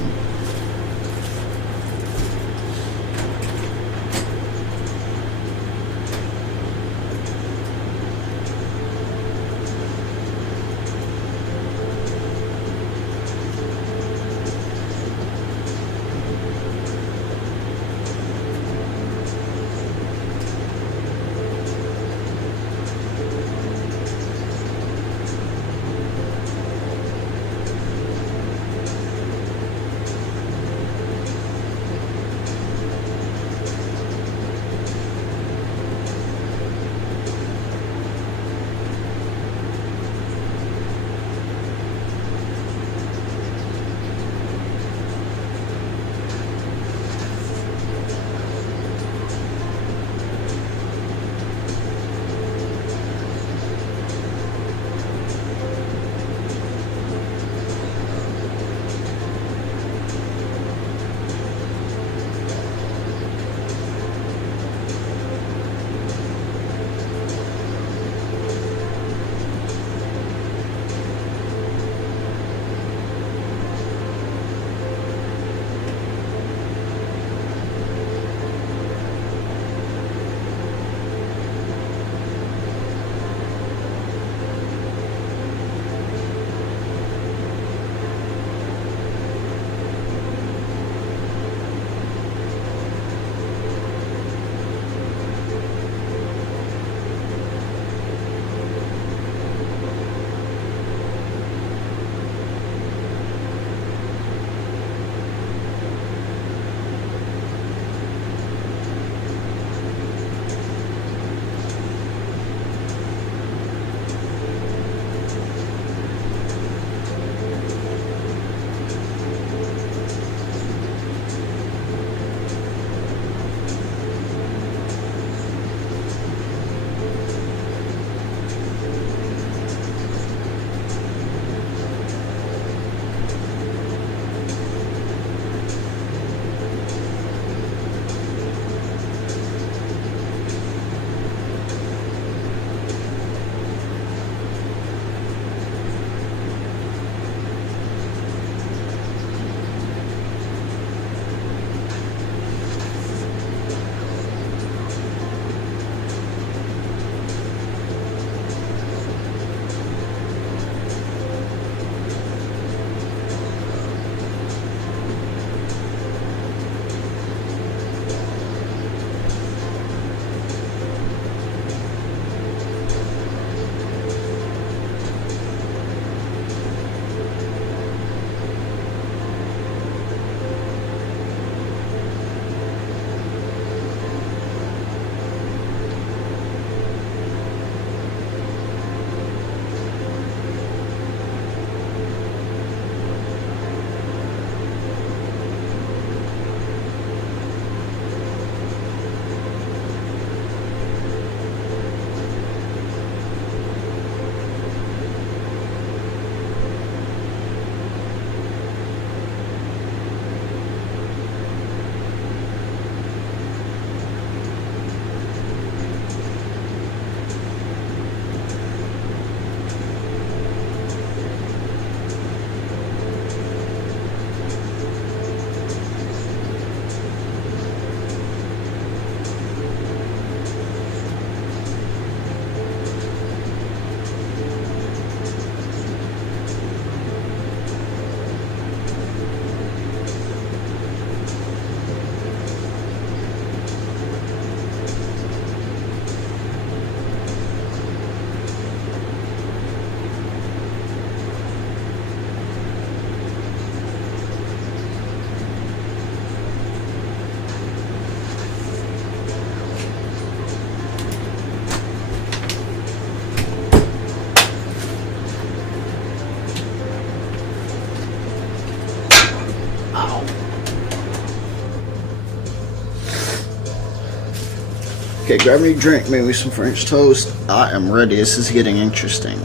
Okay, grab me a drink, maybe some French toast. I am ready. This is getting interesting.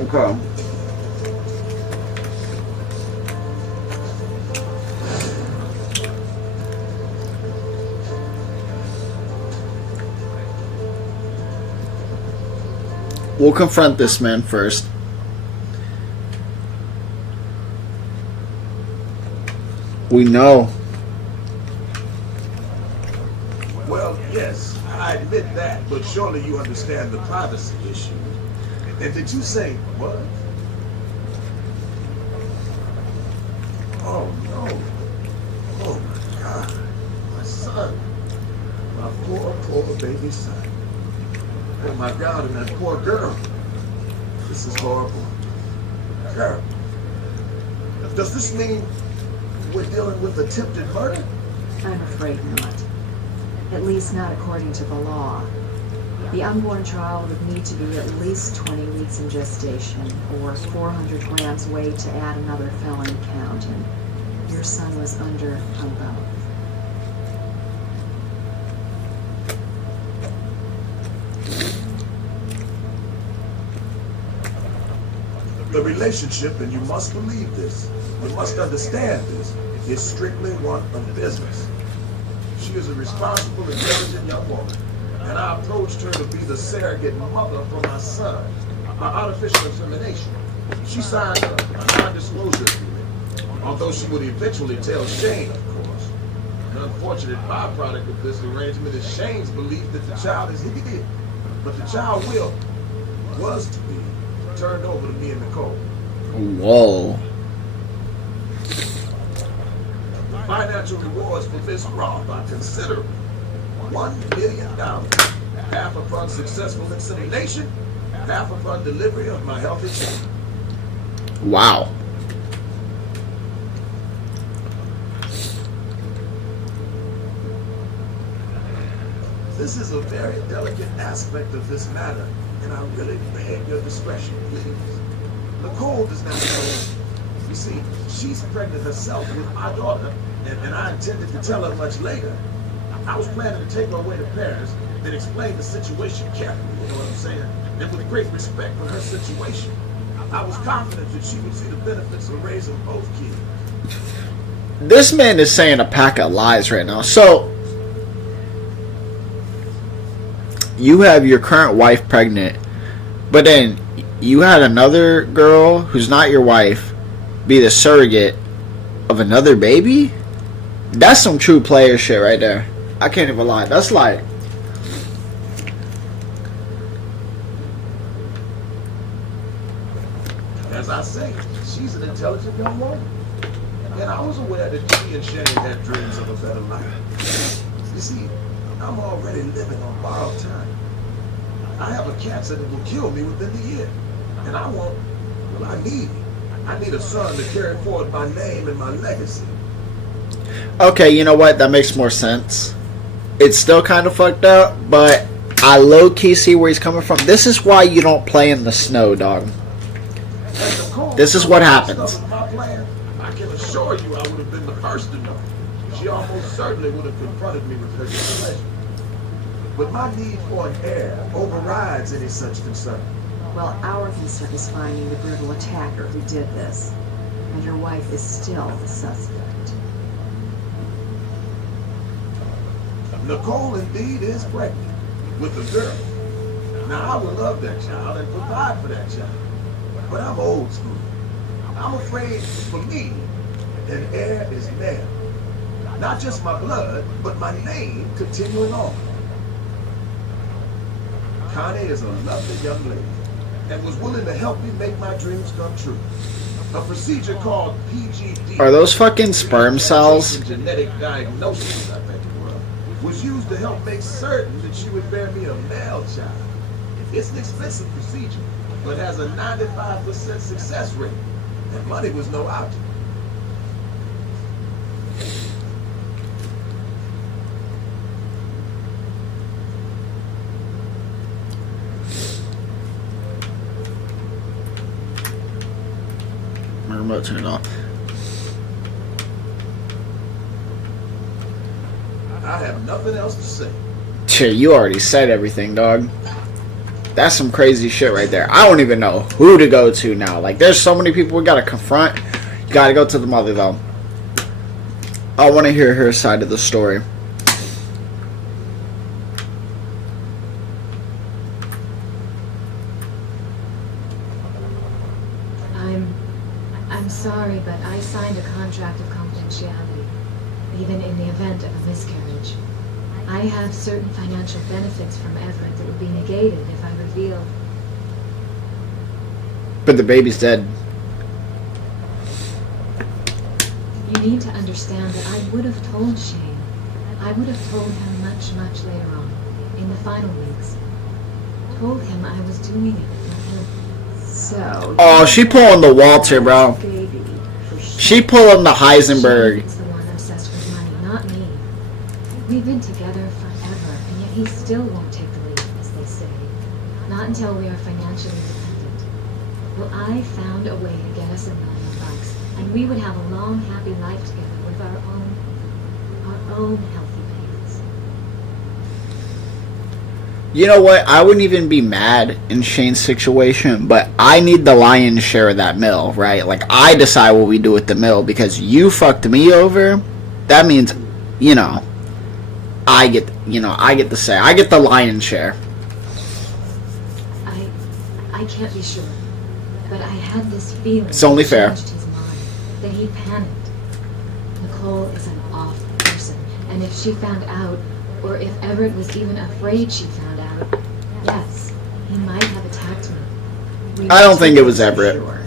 Okay. We'll confront this man first. We know. Well, yes, I admit that, but surely you understand the privacy issue. And did you say what? Oh no. Oh my God. My son. My poor baby son. Oh my God, and that poor girl. This is horrible. Girl. Does this mean we're dealing with attempted murder? I'm afraid not. At least not according to the law. The unborn child would need to be at least 20 weeks in gestation, or 400 grams weight to add another felony count, and your son was under on both. The relationship, and you must believe this, you must understand this, is strictly one of business. She is a responsible, intelligent young woman, and I approached her to be the surrogate mother for my son by artificial insemination. She signed a non-disclosure agreement, although she would eventually tell Shane, of course. An unfortunate byproduct of this arrangement is Shane's belief that the child is his, but the child was to be turned over to me and Nicole. Whoa. The financial rewards for Miss Roth are considerable. $1 million. Half upon successful insemination, half upon delivery of my healthy child. Wow. This is a very delicate aspect of this matter, and I really beg your discretion, please. Nicole does not know. You see, she's pregnant herself with my daughter, and I intended to tell her much later. I was planning to take her away to Paris and explain the situation carefully, you know what I'm saying? And with great respect for her situation. I was confident that she would see the benefits of raising both kids. This man is saying a pack of lies right now. So, you have your current wife pregnant, but then you had another girl who's not your wife be the surrogate of another baby? That's some true player shit right there. I can't even lie. That's like... As I say, she's an intelligent young woman. And I was aware that she and Shane had dreams of a better life. You see, I'm already living on borrowed time. I have a cancer that will kill me within the year. And I need a son to carry forward my name and my legacy. Okay, you know what? That makes more sense. It's still kind of fucked up, but I low-key see where he's coming from. This is why you don't play in the snow, dog. This is what happens. My plan, I can assure you I would have been the first to know. She almost certainly would have confronted me with her displeasure. But my need for an heir overrides any such concern. Well, our concern is finding the brutal attacker who did this, and your wife is still the suspect. Nicole indeed is pregnant with a girl. Now I would love that child and provide for that child, but I'm old school. I'm afraid for me, an heir is there. Not just my blood, but my name continuing on. Connie is a lovely young lady and was willing to help me make my dreams come true. A procedure called PGD. Are those fucking sperm cells? Genetic diagnosis, I think it was used to help make certain that she would bear me a male child. It's an expensive procedure, but has a 95% success rate, and money was no object. My remote turned off. I have nothing else to say. Shit, you already said everything, dog. That's some crazy shit right there. I don't even know who to go to now. Like, there's so many people we gotta confront. You gotta go to the mother, though. I want to hear her side of the story. I'm sorry, but I signed a contract of confidentiality, even in the event of a miscarriage. I have certain financial benefits from Everett that would be negated if I revealed. But the baby's dead. You need to understand that I would have told Shane. I would have told him much, much later on, in the final weeks. Told him I was doing it for him. So. Oh, she pulling the Walter, bro. Baby, for She pulling the Heisenberg. Shane's the one obsessed with money, not me. We've been together forever, and yet he still won't take the leap, as they say. Not until we are financially independent. Well, I found a way to get us $1 million, and we would have a long, happy life together with our own healthy payments. You know what? I wouldn't even be mad in Shane's situation, but I need the lion's share of that mill, right? Like, I decide what we do with the mill because you fucked me over. That means, you know, I get to say, I get the lion's share. I can't be sure, but I had this feeling. It's only that he fair. changed his mind, that he panicked. Nicole is an awful person, and if she found out, or if Everett was even afraid she found out, yes, he might have attacked me. I don't think it was Everett. sure.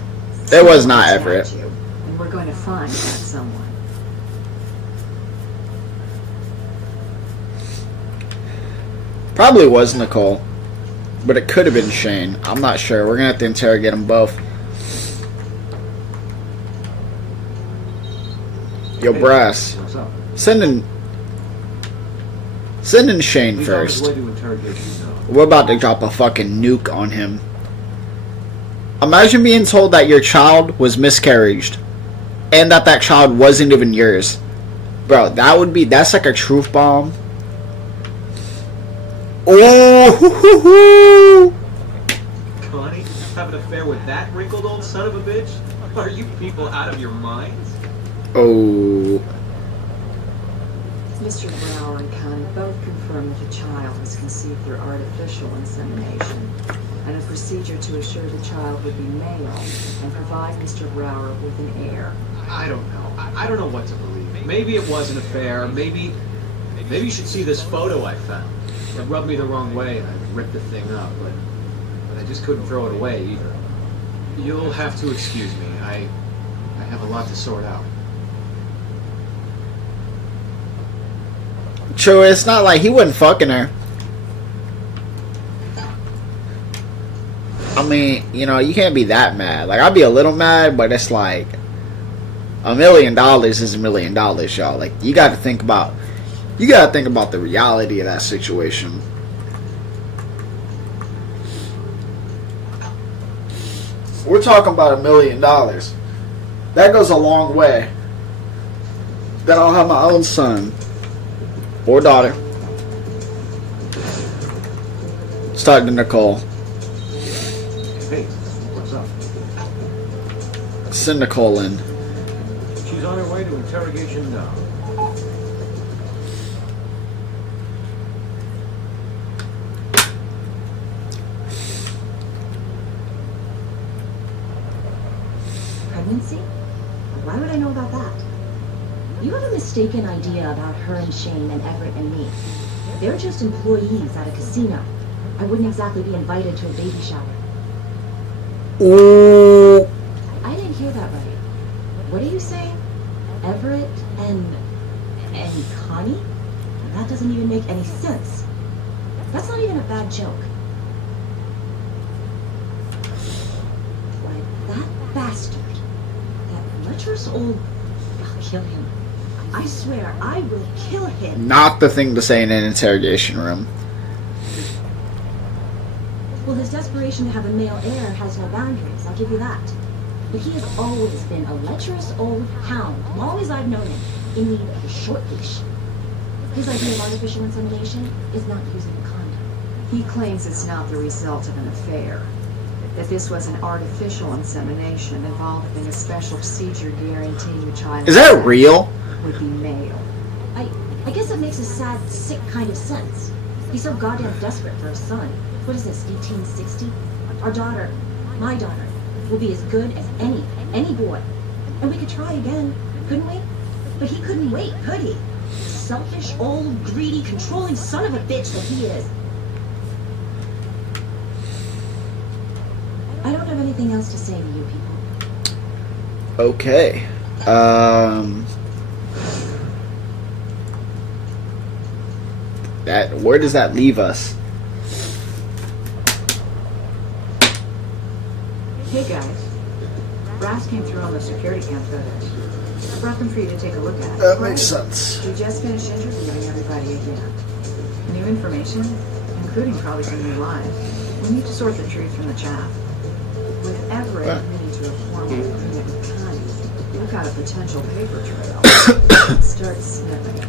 It was not Someone Everett. attacked you, and we're going to find that someone. Probably was Nicole, but it could have been Shane. I'm not sure. We're gonna have to interrogate them both. Yo, Brass, What's up? send in Shane He's on his first. way to interrogation now. We're about to drop a fucking nuke on him. Imagine being told that your child was miscarried and that child wasn't even yours. Bro, that's like a truth bomb. Oh, Connie, have an affair with that wrinkled old son of a bitch? Are you people out of your minds? oh. Mr. Brower and Connie both confirmed that the child was conceived through artificial insemination, and a procedure to assure the child would be male and provide Mr. Brower with an heir. I don't know. I don't know what to believe. Maybe it was an affair. Maybe you should see this photo I found. It rubbed me the wrong way and I ripped the thing up, but I just couldn't throw it away either. You'll have to excuse me. I have a lot to sort out. True, it's not like he wasn't fucking her. I mean, you know, you can't be that mad. Like, I'd be a little mad, but it's like $1 million is $1 million, y'all. Like, you gotta think about the reality of that situation. We're talking about $1 million. That goes a long way. Then I'll have my own son or daughter. Let's talk to Nicole. Hey, what's up? Send Nicole in. She's on her way to interrogation now. Pregnancy? Why would I know about that? You have a mistaken idea about her and Shane and Everett and me. They're just employees at a casino. I wouldn't exactly be invited to a baby shower. Ooh. I didn't hear that right. What are you saying? Everett and Connie? That doesn't even make any sense. That's not even a bad joke. Why, that bastard, that lecherous old... I'll kill him. I swear, I will kill him. Not the thing to say in an interrogation room. Well, his desperation to have a male heir has no boundaries, I'll give you that. But he has always been a lecherous old hound, from always I've known him, in need of a short leash. His idea of artificial insemination is not using a condom. He claims it's not the result of an affair. That this was an artificial insemination involving a special procedure guaranteeing the child Is that real? would be male. I guess it makes a sad, sick kind of sense. He's so goddamn desperate for a son. What is this, 1860? Our daughter, my daughter, will be as good as any boy. And we could try again, couldn't we? But he couldn't wait, could he? Selfish, old, greedy, controlling son of a bitch that he is. I don't have anything else to say to you people. Okay. Where does that leave us? Hey guys, Brass came through on the security cam photos. I brought them for you to take a look at. That makes sense. We just finished interviewing everybody again. New information, including probably some new lies. We need to sort the truth from the chaff. With Everett admitting to a formal agreement with Connie, look out a potential paper trail. Start sniffing.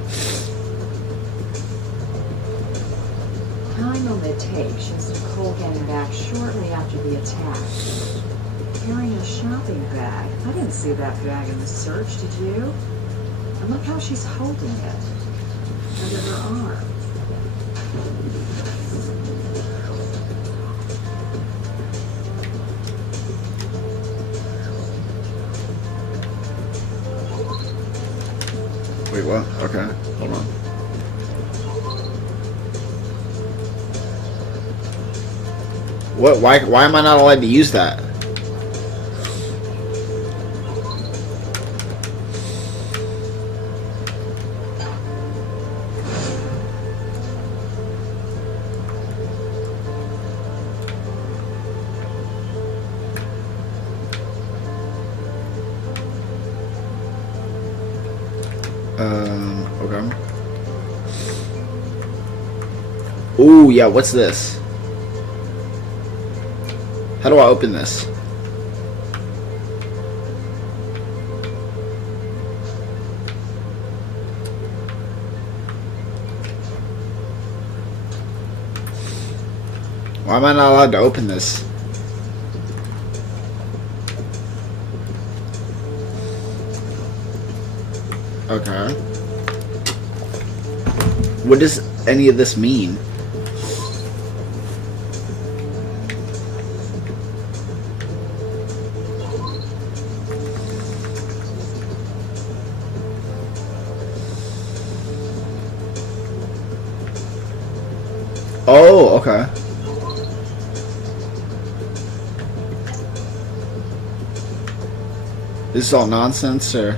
Time on the tape shows Nicole getting back shortly after the attack. Carrying a shopping bag. I didn't see that bag in the search, did you? And look how she's holding it. Under her arm. Wait, what? Okay, hold on. What? Why am I not allowed to use that? Okay. Ooh, yeah, what's this? How do I open this? Why am I not allowed to open this? Okay. What does any of this mean? Oh, okay. This is all nonsense, or?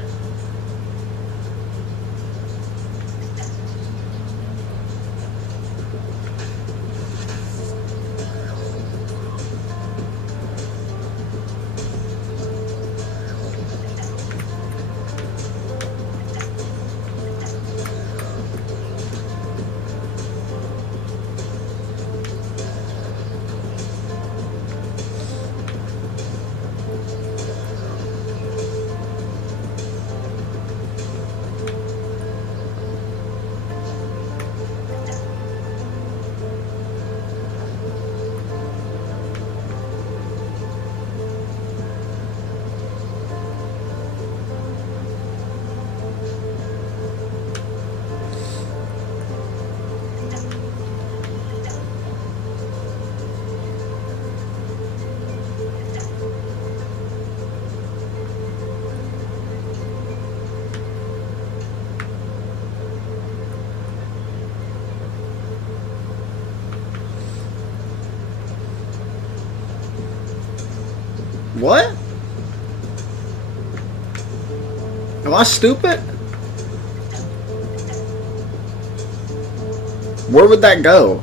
What? Am I stupid? Where would that go?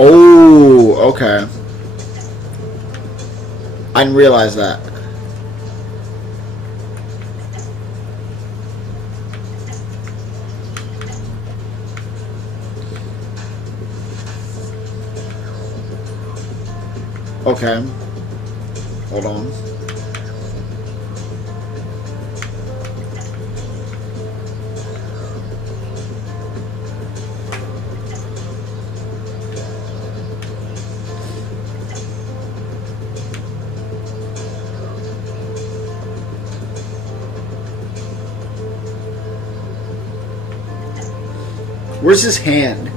Oh, okay. I didn't realize that. Okay. Hold on. Where's his hand?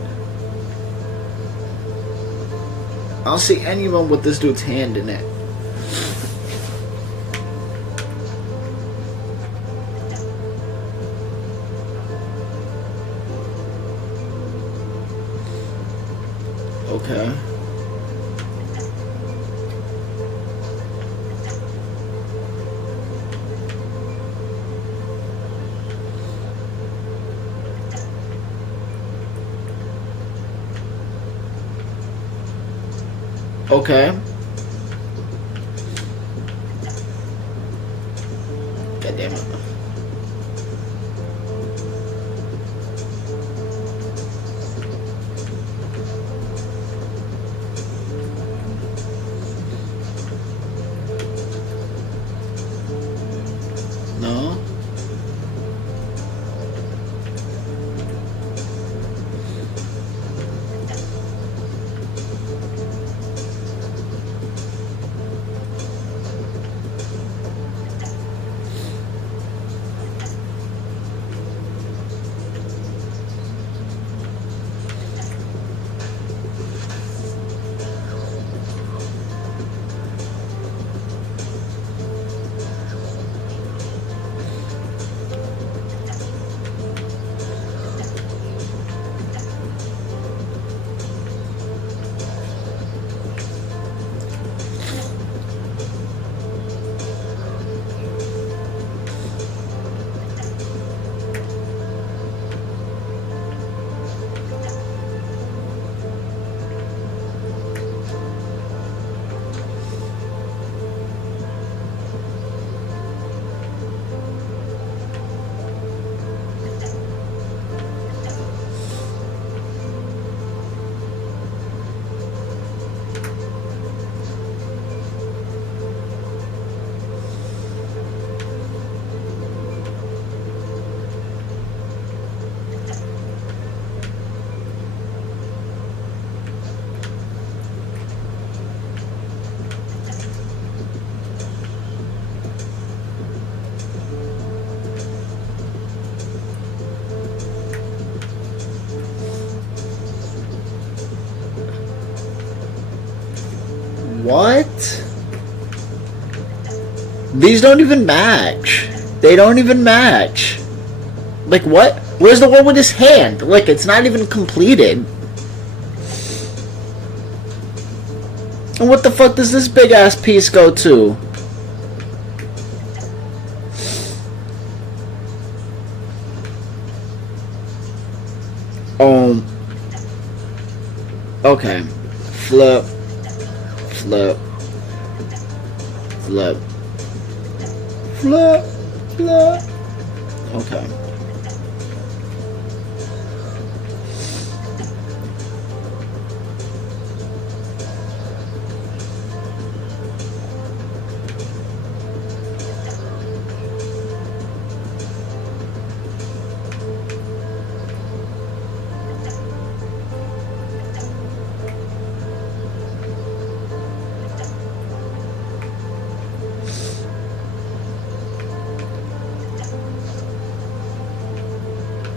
I don't see anyone with this dude's hand in it. Okay. Okay. God damn it. No. What? These don't even match. They don't even match. Like, what? Where's the one with his hand? Like, it's not even completed. And what the fuck does this big ass piece go to? Okay. Flip. Flip. Flip. Flip. Flip. Okay.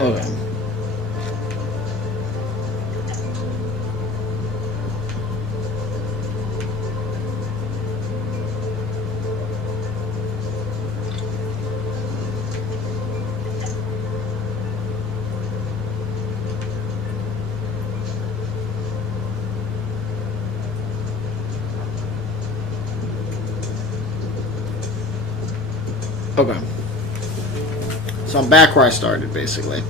Okay. Okay. So I'm back where I started, basically.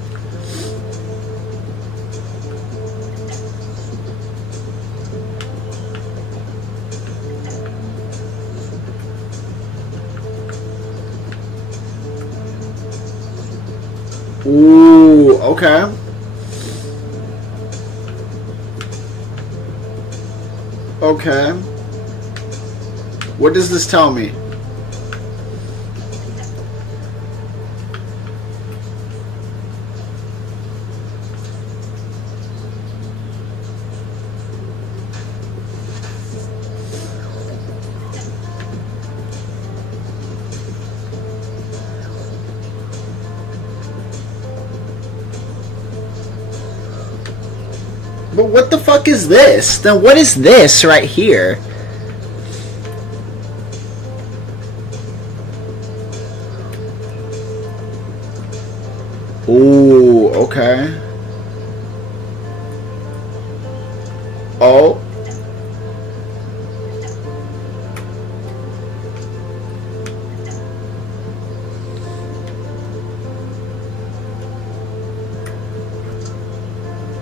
Ooh, okay. Okay. What does this tell me? But what the fuck is this? Then what is this right here? Ooh, okay. Oh.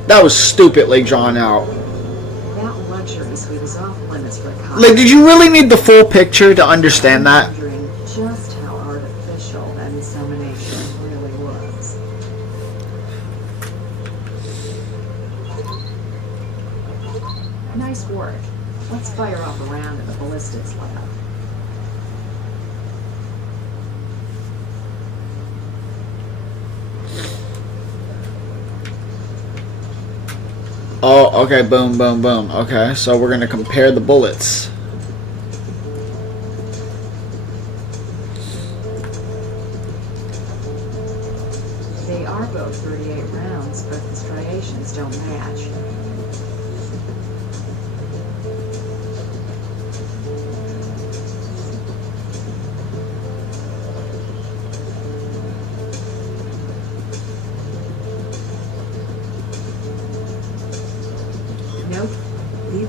That was stupidly drawn out. That luxury suite is off limits for a cop. Like, did you really need the full picture to understand that? I'm wondering just how artificial that insemination really was. Nice work. Let's fire off a round in the ballistics lab. Oh, okay, boom, boom, boom. Okay, so we're gonna compare the bullets. They are both 38 rounds, but the striations don't match. Nope. These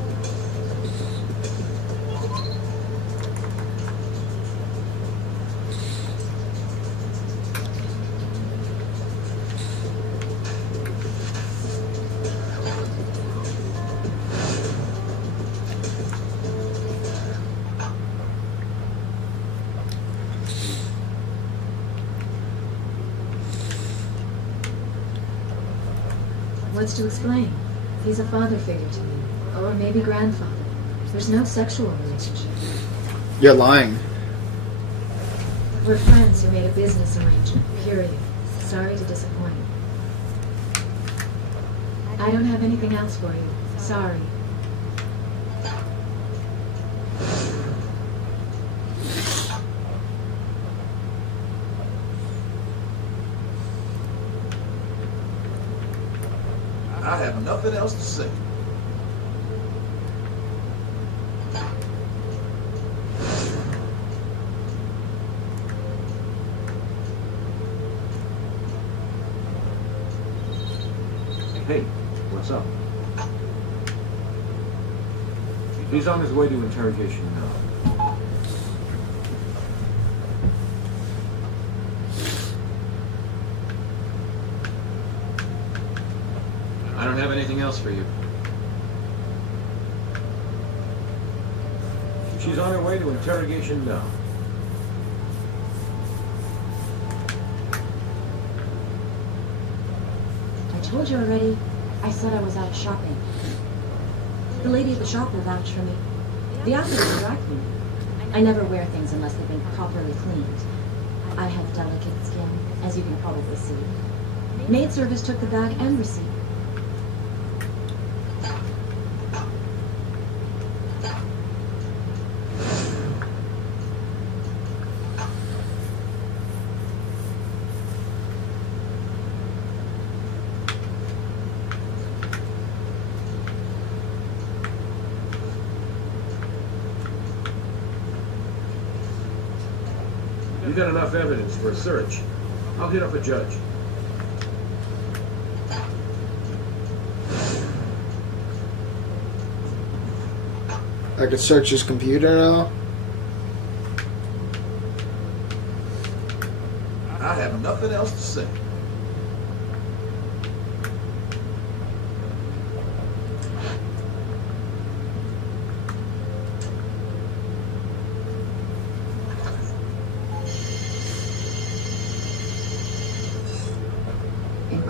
What's to explain? He's a father figure to me. Or maybe grandfather. There's no sexual relationship. You're lying. We're friends who made a business arrangement, period. Sorry to disappoint. I don't have anything else for you. Sorry. I have nothing else to say. Hey, what's up? He's on his way to interrogation now. I don't have anything else for you. She's on her way to interrogation now. I told you already. I said I was out shopping. The lady at the shop will vouch for me. The outfit is dry clean. I never wear things unless they've been properly cleaned. I have delicate skin, as you can probably see. Maid service took the bag and receipt. You got enough evidence for a search. I'll hit up a judge. I could search his computer now. I have nothing else to say.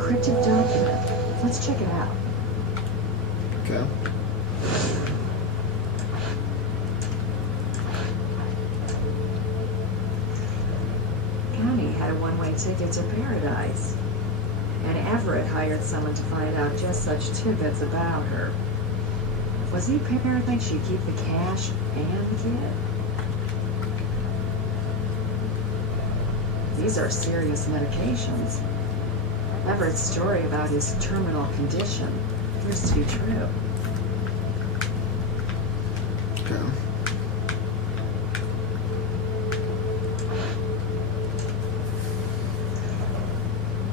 encrypted document. Let's check it out. Okay. had a one-way ticket to paradise. And Everett hired someone to find out just such tidbits about her. Was he paranoid she'd keep the cash and the kid? These are serious medications. Everett's story about his terminal condition appears to be true. Okay.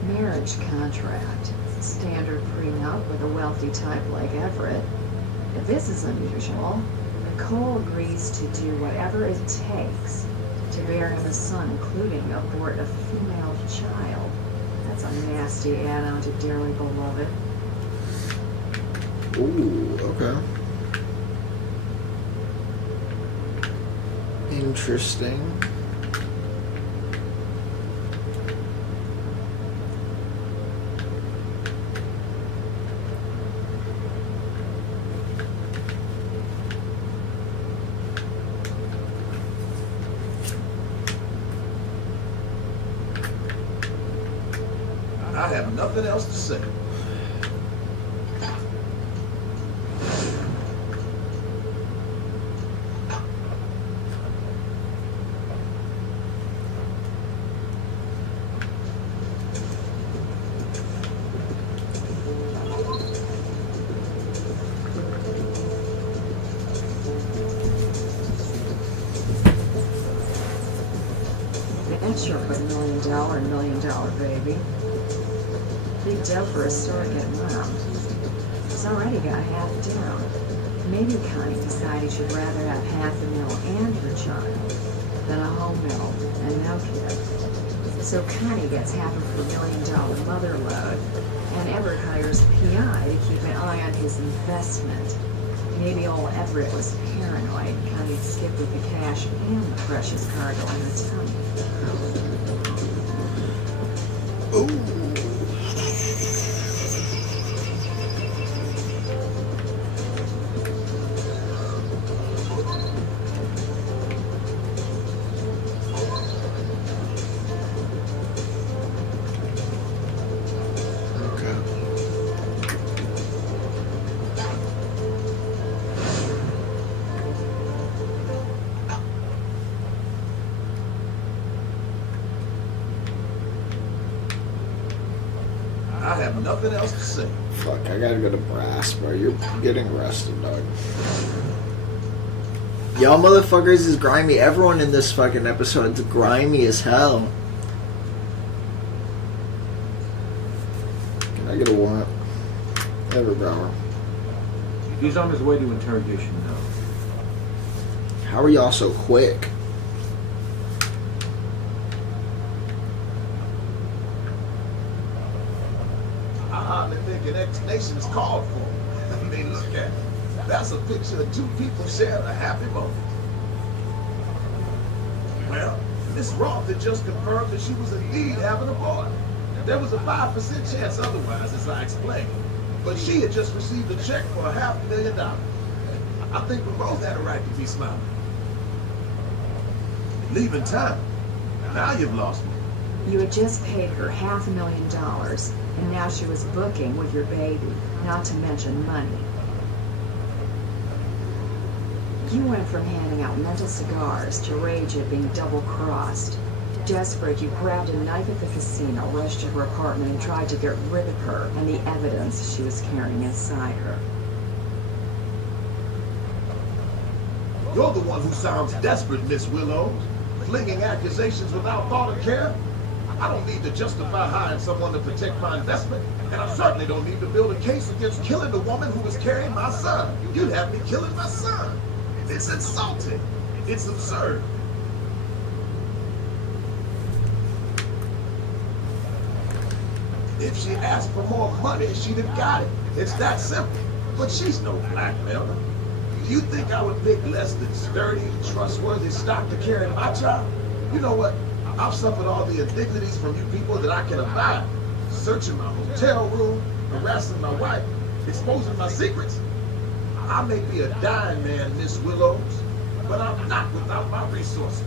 Marriage contract. Standard prenup with a wealthy type like Everett. If this is unusual, Nicole agrees to do whatever it takes to bear him a son, including abort a female child. That's a nasty add-on to Dearly Beloved. Ooh, okay. Interesting. I have nothing else to say. That's sure put $1 million baby. Big dough for a store getting around. He's already got half down. Maybe Connie decided she'd rather have $500,000 and her child than a home mill and no kid. So Connie gets half of her $1 million mother load, and Everett hires PI to keep an eye on his investment. Maybe old Everett was paranoid and Connie skipped with the cash and the precious cargo in her tummy. Ooh. I have nothing else to say. Fuck, I gotta go to brass, bro. You're getting arrested, dog. Y'all motherfuckers is grimy. Everyone in this fucking episode is grimy as hell. Can I get a warrant? Every Brower. He's on his way to interrogation now. How are y'all so quick? I hardly think an explanation is called for. I mean, look at it. That's a picture of two people sharing a happy moment. Well, Miss Roth had just confirmed that she was indeed having a boy. There was a 5% chance otherwise, as I explained. But she had just received a check for $500,000. I think we both had a right to be smiling. Leaving town. Now you've lost me. You had just paid her $500,000, and now she was booking with your baby, not to mention money. You went from handing out mental cigars to rage at being double-crossed. Desperate, you grabbed a knife at the casino, rushed to her apartment, and tried to get rid of her and the evidence she was carrying inside her. You're the one who sounds desperate, Miss Willows. Flinging accusations without thought or care. I don't need to justify hiring someone to protect my investment, and I certainly don't need to build a case against killing the woman who was carrying my son. You'd have me killing my son. It's insulting. It's absurd. If she asked for more money, she'd have got it. It's that simple. But she's no blackmailer. Do you think I would pick less than sturdy, trustworthy stock to carry my child? You know what? I've suffered all the indignities from you people that I can abide. Searching my hotel room, harassing my wife, exposing my secrets. I may be a dying man, Miss Willows, but I'm not without my resources.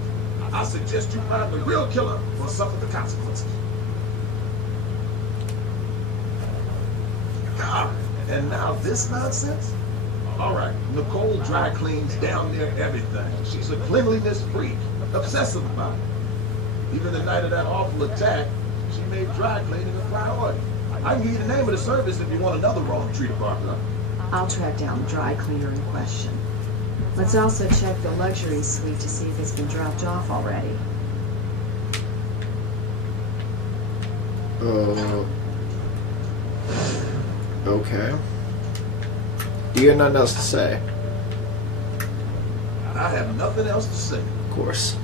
I suggest you find the real killer or suffer the consequences. God, and now this nonsense? All right, Nicole dry cleans down near everything. She's a cleanliness freak, obsessive about it. Even the night of that awful attack, she made dry cleaning a priority. I can give you the name of the service if you want another wrong treated partner. I'll track down the dry cleaner in question. Let's also check the luxury suite to see if it's been dropped off already. Okay. You got nothing else to say? I have nothing else to say. Of course.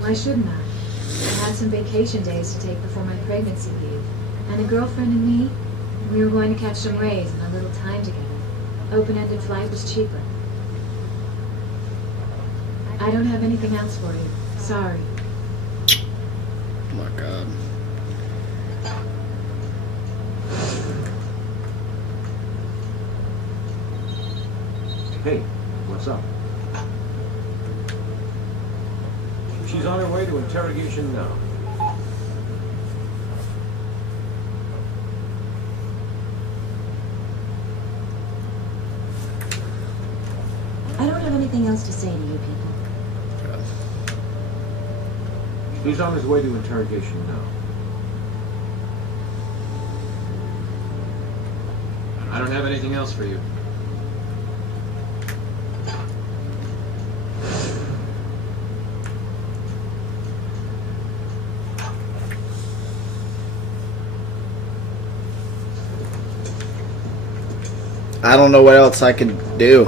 Why shouldn't I? I had some vacation days to take before my pregnancy leave. And a girlfriend and me, we were going to catch some rays and a little time together. Open-ended flight was cheaper. I don't have anything else for you. Sorry. Oh my god. Hey, what's up? She's on her way to interrogation now. I don't have anything else to say to you people. He's on his way to interrogation now. I don't have anything else for you. I don't know what else I can do.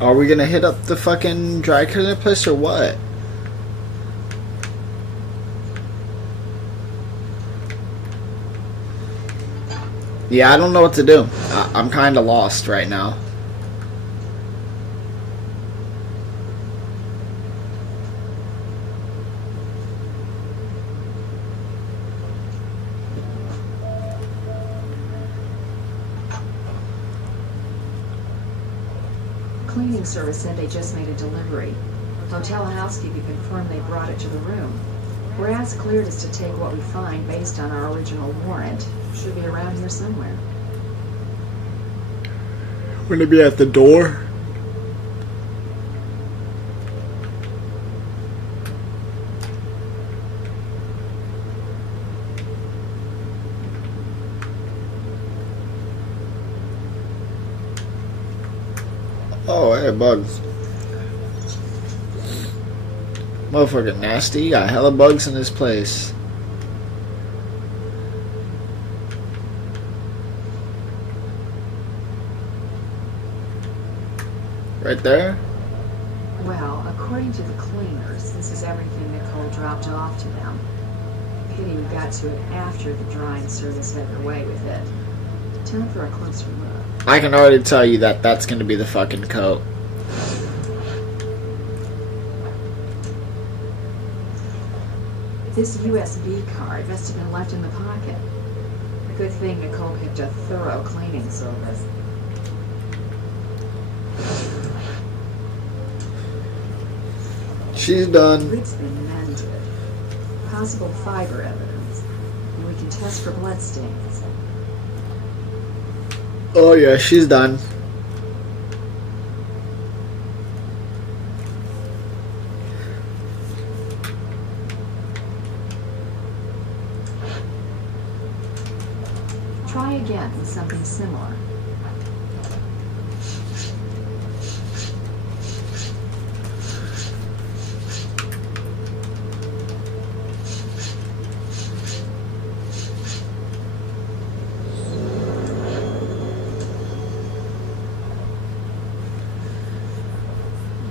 Are we gonna hit up the fucking dry cleaner place or what? Yeah, I don't know what to do. I'm kind of lost right now. Cleaning service said they just made a delivery. Hotel housekeeping confirmed they brought it to the room. Brass cleared us to take what we find based on our original warrant. Should be around here somewhere. Wouldn't it be at the door? Oh, hey, bugs. Motherfucking nasty. You got hella bugs in this place. Right there? Well, according to the cleaners, this is everything Nicole dropped off to them. Pity we got to it after the drying service had their way with it. Time for a closer look. I can already tell you that that's going to be the fucking coat. This USB card must have been left in the pocket. A good thing Nicole picked a thorough cleaning service. She's done. It's been mended. Possible fiber evidence. We can test for bloodstains. Oh yeah, she's done. Try again with something similar.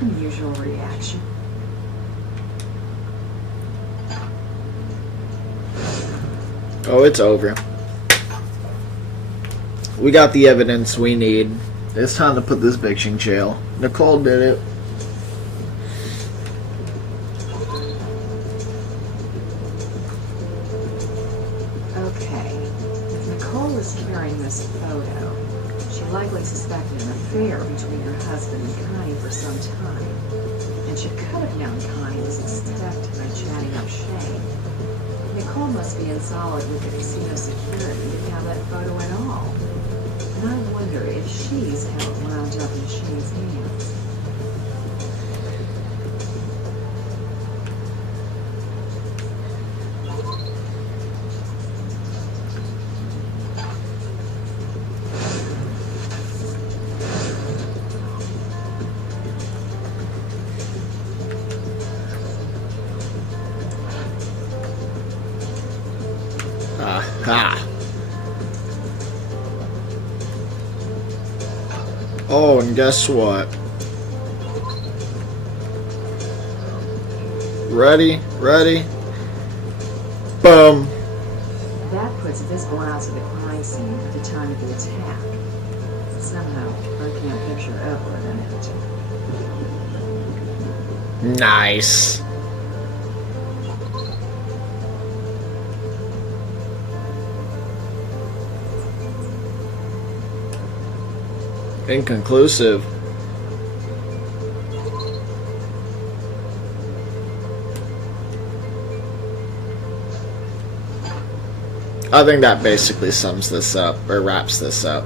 Unusual reaction. Oh, it's over. We got the evidence we need. It's time to put this bitch in jail. Nicole did it. Okay. If Nicole is carrying this photo, she likely suspected an affair between her husband and Connie for some time. And she could have known Connie was expected by chatting up Shane. Nicole must be in solid with the casino security to have that photo at all. And I wonder if she's how it wound up in Shane's hands. Aha. Oh, and guess what? Ready? Ready? Boom. That puts this blouse at the crime scene at the time of the attack. Somehow, I can't picture Evelyn in it. Nice. Inconclusive. I think that basically sums this up, or wraps this up.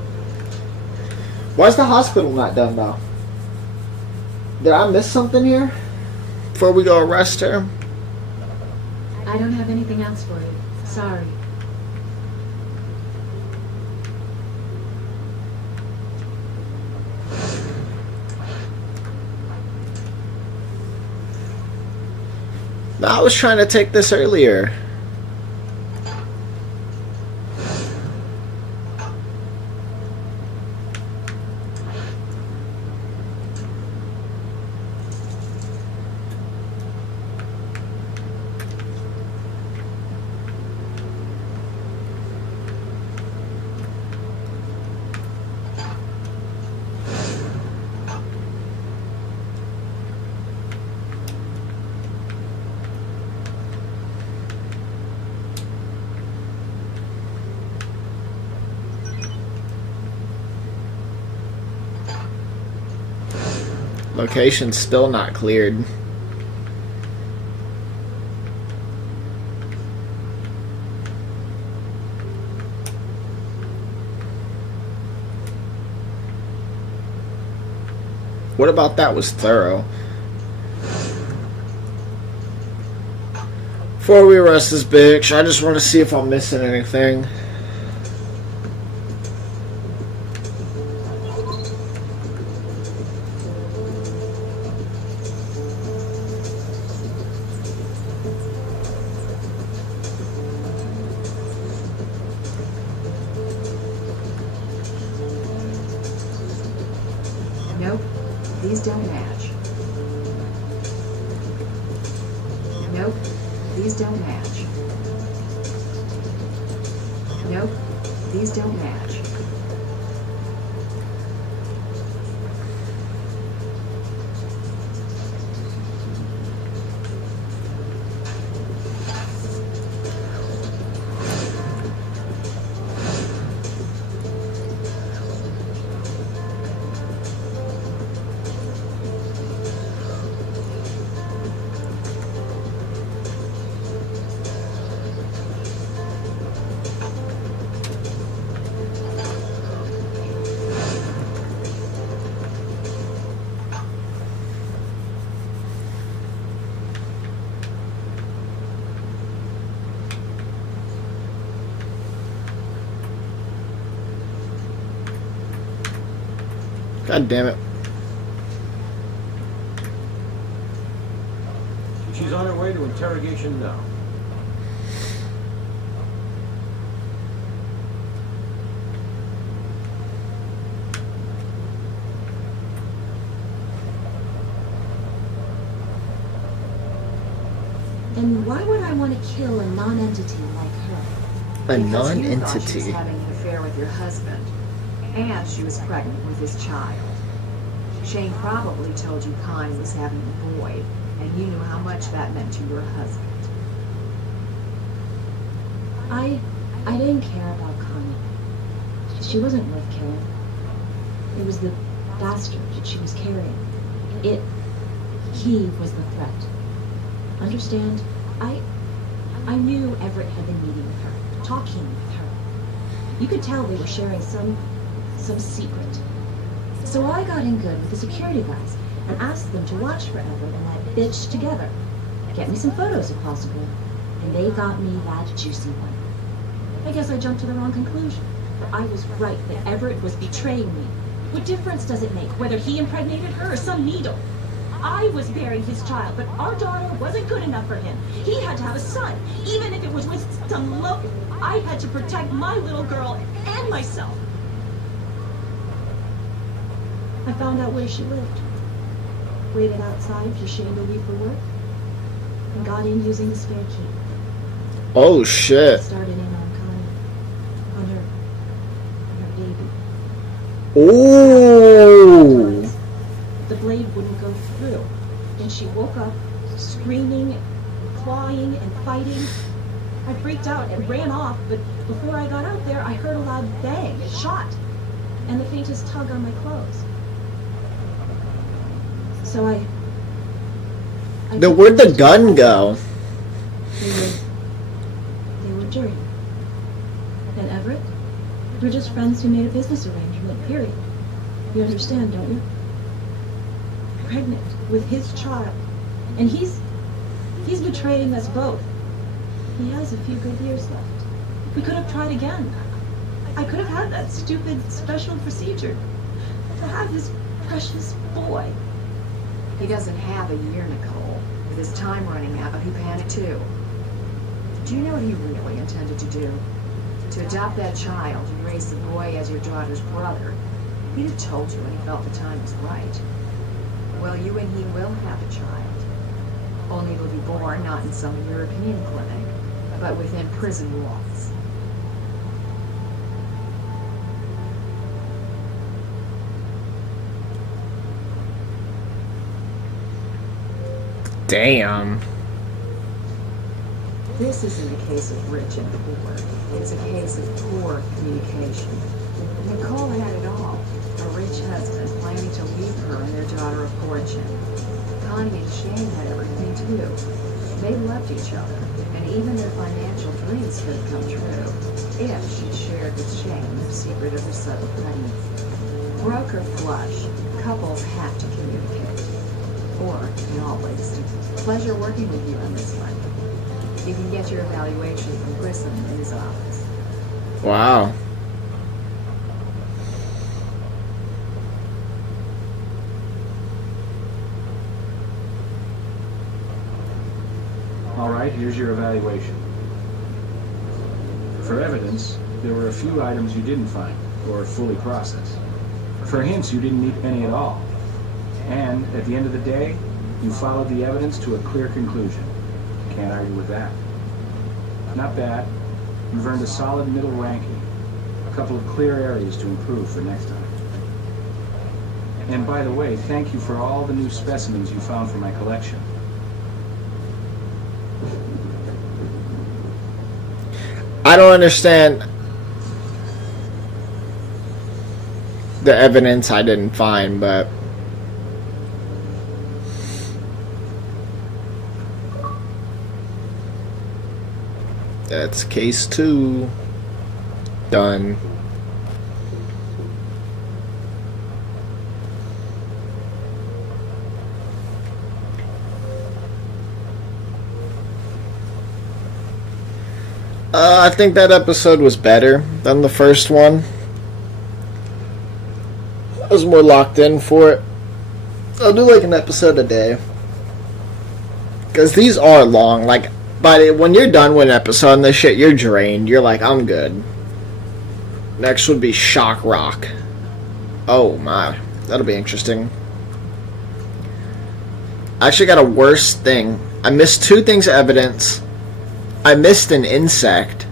Why's the hospital not done though? Did I miss something here? Before we go arrest her? I don't have anything else for you. Sorry. No, I was trying to take this earlier. Location's still not cleared. What about that was thorough? Before we arrest this bitch, I just want to see if I'm missing anything. Nope, these don't match. Nope, these don't match. Nope, these don't match. God damn it. She's on her way to interrogation now. And why would I want to kill a non-entity like her? A Because you thought she was non-entity. having an affair with your husband, and she was pregnant with his child. Shane probably told you Connie was having a boy, and you knew how much that meant to your husband. I didn't care about Connie. She wasn't worth killing. It was the bastard that she was carrying. He was the threat. Understand? I knew Everett had been meeting with her, talking with her. You could tell they were sharing some secret. So I got in good with the security guys and asked them to watch for Everett and that bitch together. Get me some photos if possible. And they got me that juicy one. I guess I jumped to the wrong conclusion. But I was right that Everett was betraying me. What difference does it make whether he impregnated her or some needle? I was bearing his child, but our daughter wasn't good enough for him. He had to have a son, even if it was with some local. I had to protect my little girl and myself. I found out where she lived. Waited outside for Shane to leave for work. And got in using the spare key. Oh shit. Started in on Connie. On her baby. Oh. The blade wouldn't go through. And she woke up, screaming, and clawing, and fighting. I freaked out and ran off, but before I got out there, I heard a loud bang, a shot, and the faintest tug on my clothes. So I Where'd the gun go? They were dirty. And Everett? We're just friends who made a business arrangement, period. You understand, don't you? Pregnant with his child. And he's betraying us both. He has a few good years left. We could have tried again. I could have had that stupid special procedure to have his precious boy. He doesn't have a year, Nicole. With his time running out, he panicked too. Do you know what he really intended to do? To adopt that child and raise the boy as your daughter's brother. He'd have told you when he felt the time was right. Well, you and he will have a child. Only it will be born not in some European clinic, but within prison walls. Damn. This isn't a case of rich and poor. It's a case of poor communication. Nicole had it all. A rich husband planning to leave her and their daughter a fortune. Connie and Shane had everything too. They loved each other, and even their financial dreams could have come true if she shared with Shane the secret of her sudden pregnancy. Broke or flush, couples have to communicate. Or, in always, pleasure working with you on this one. You can get your evaluation from Grissom in his office. Wow. All right, here's your evaluation. For evidence, there were a few items you didn't find or fully process. For hints, you didn't need any at all. And at the end of the day, you followed the evidence to a clear conclusion. Can't argue with that. Not bad. You've earned a solid middle ranking. A couple of clear areas to improve for next time. And by the way, thank you for all the new specimens you found for my collection. I don't understand the evidence I didn't find, but that's case 2. Done. I think that episode was better than the first one. was more locked in for it. I'll do like an episode a day. Because these are long. Like, when you're done with an episode and this shit, you're drained. You're like, I'm good. Next would be Shock Rock. Oh my. That'll be interesting. I actually got a worse thing. I missed 2 things of evidence. I missed an insect.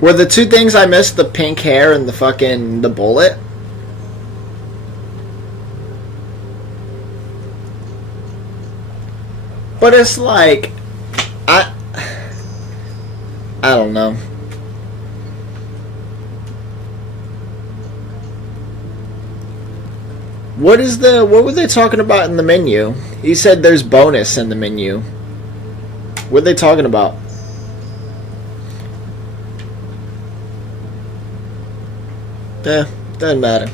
Were the 2 things I missed the pink hair and the bullet? But it's like, I don't know. What were they talking about in the menu? He said there's bonus in the menu. What are they talking about? Doesn't matter.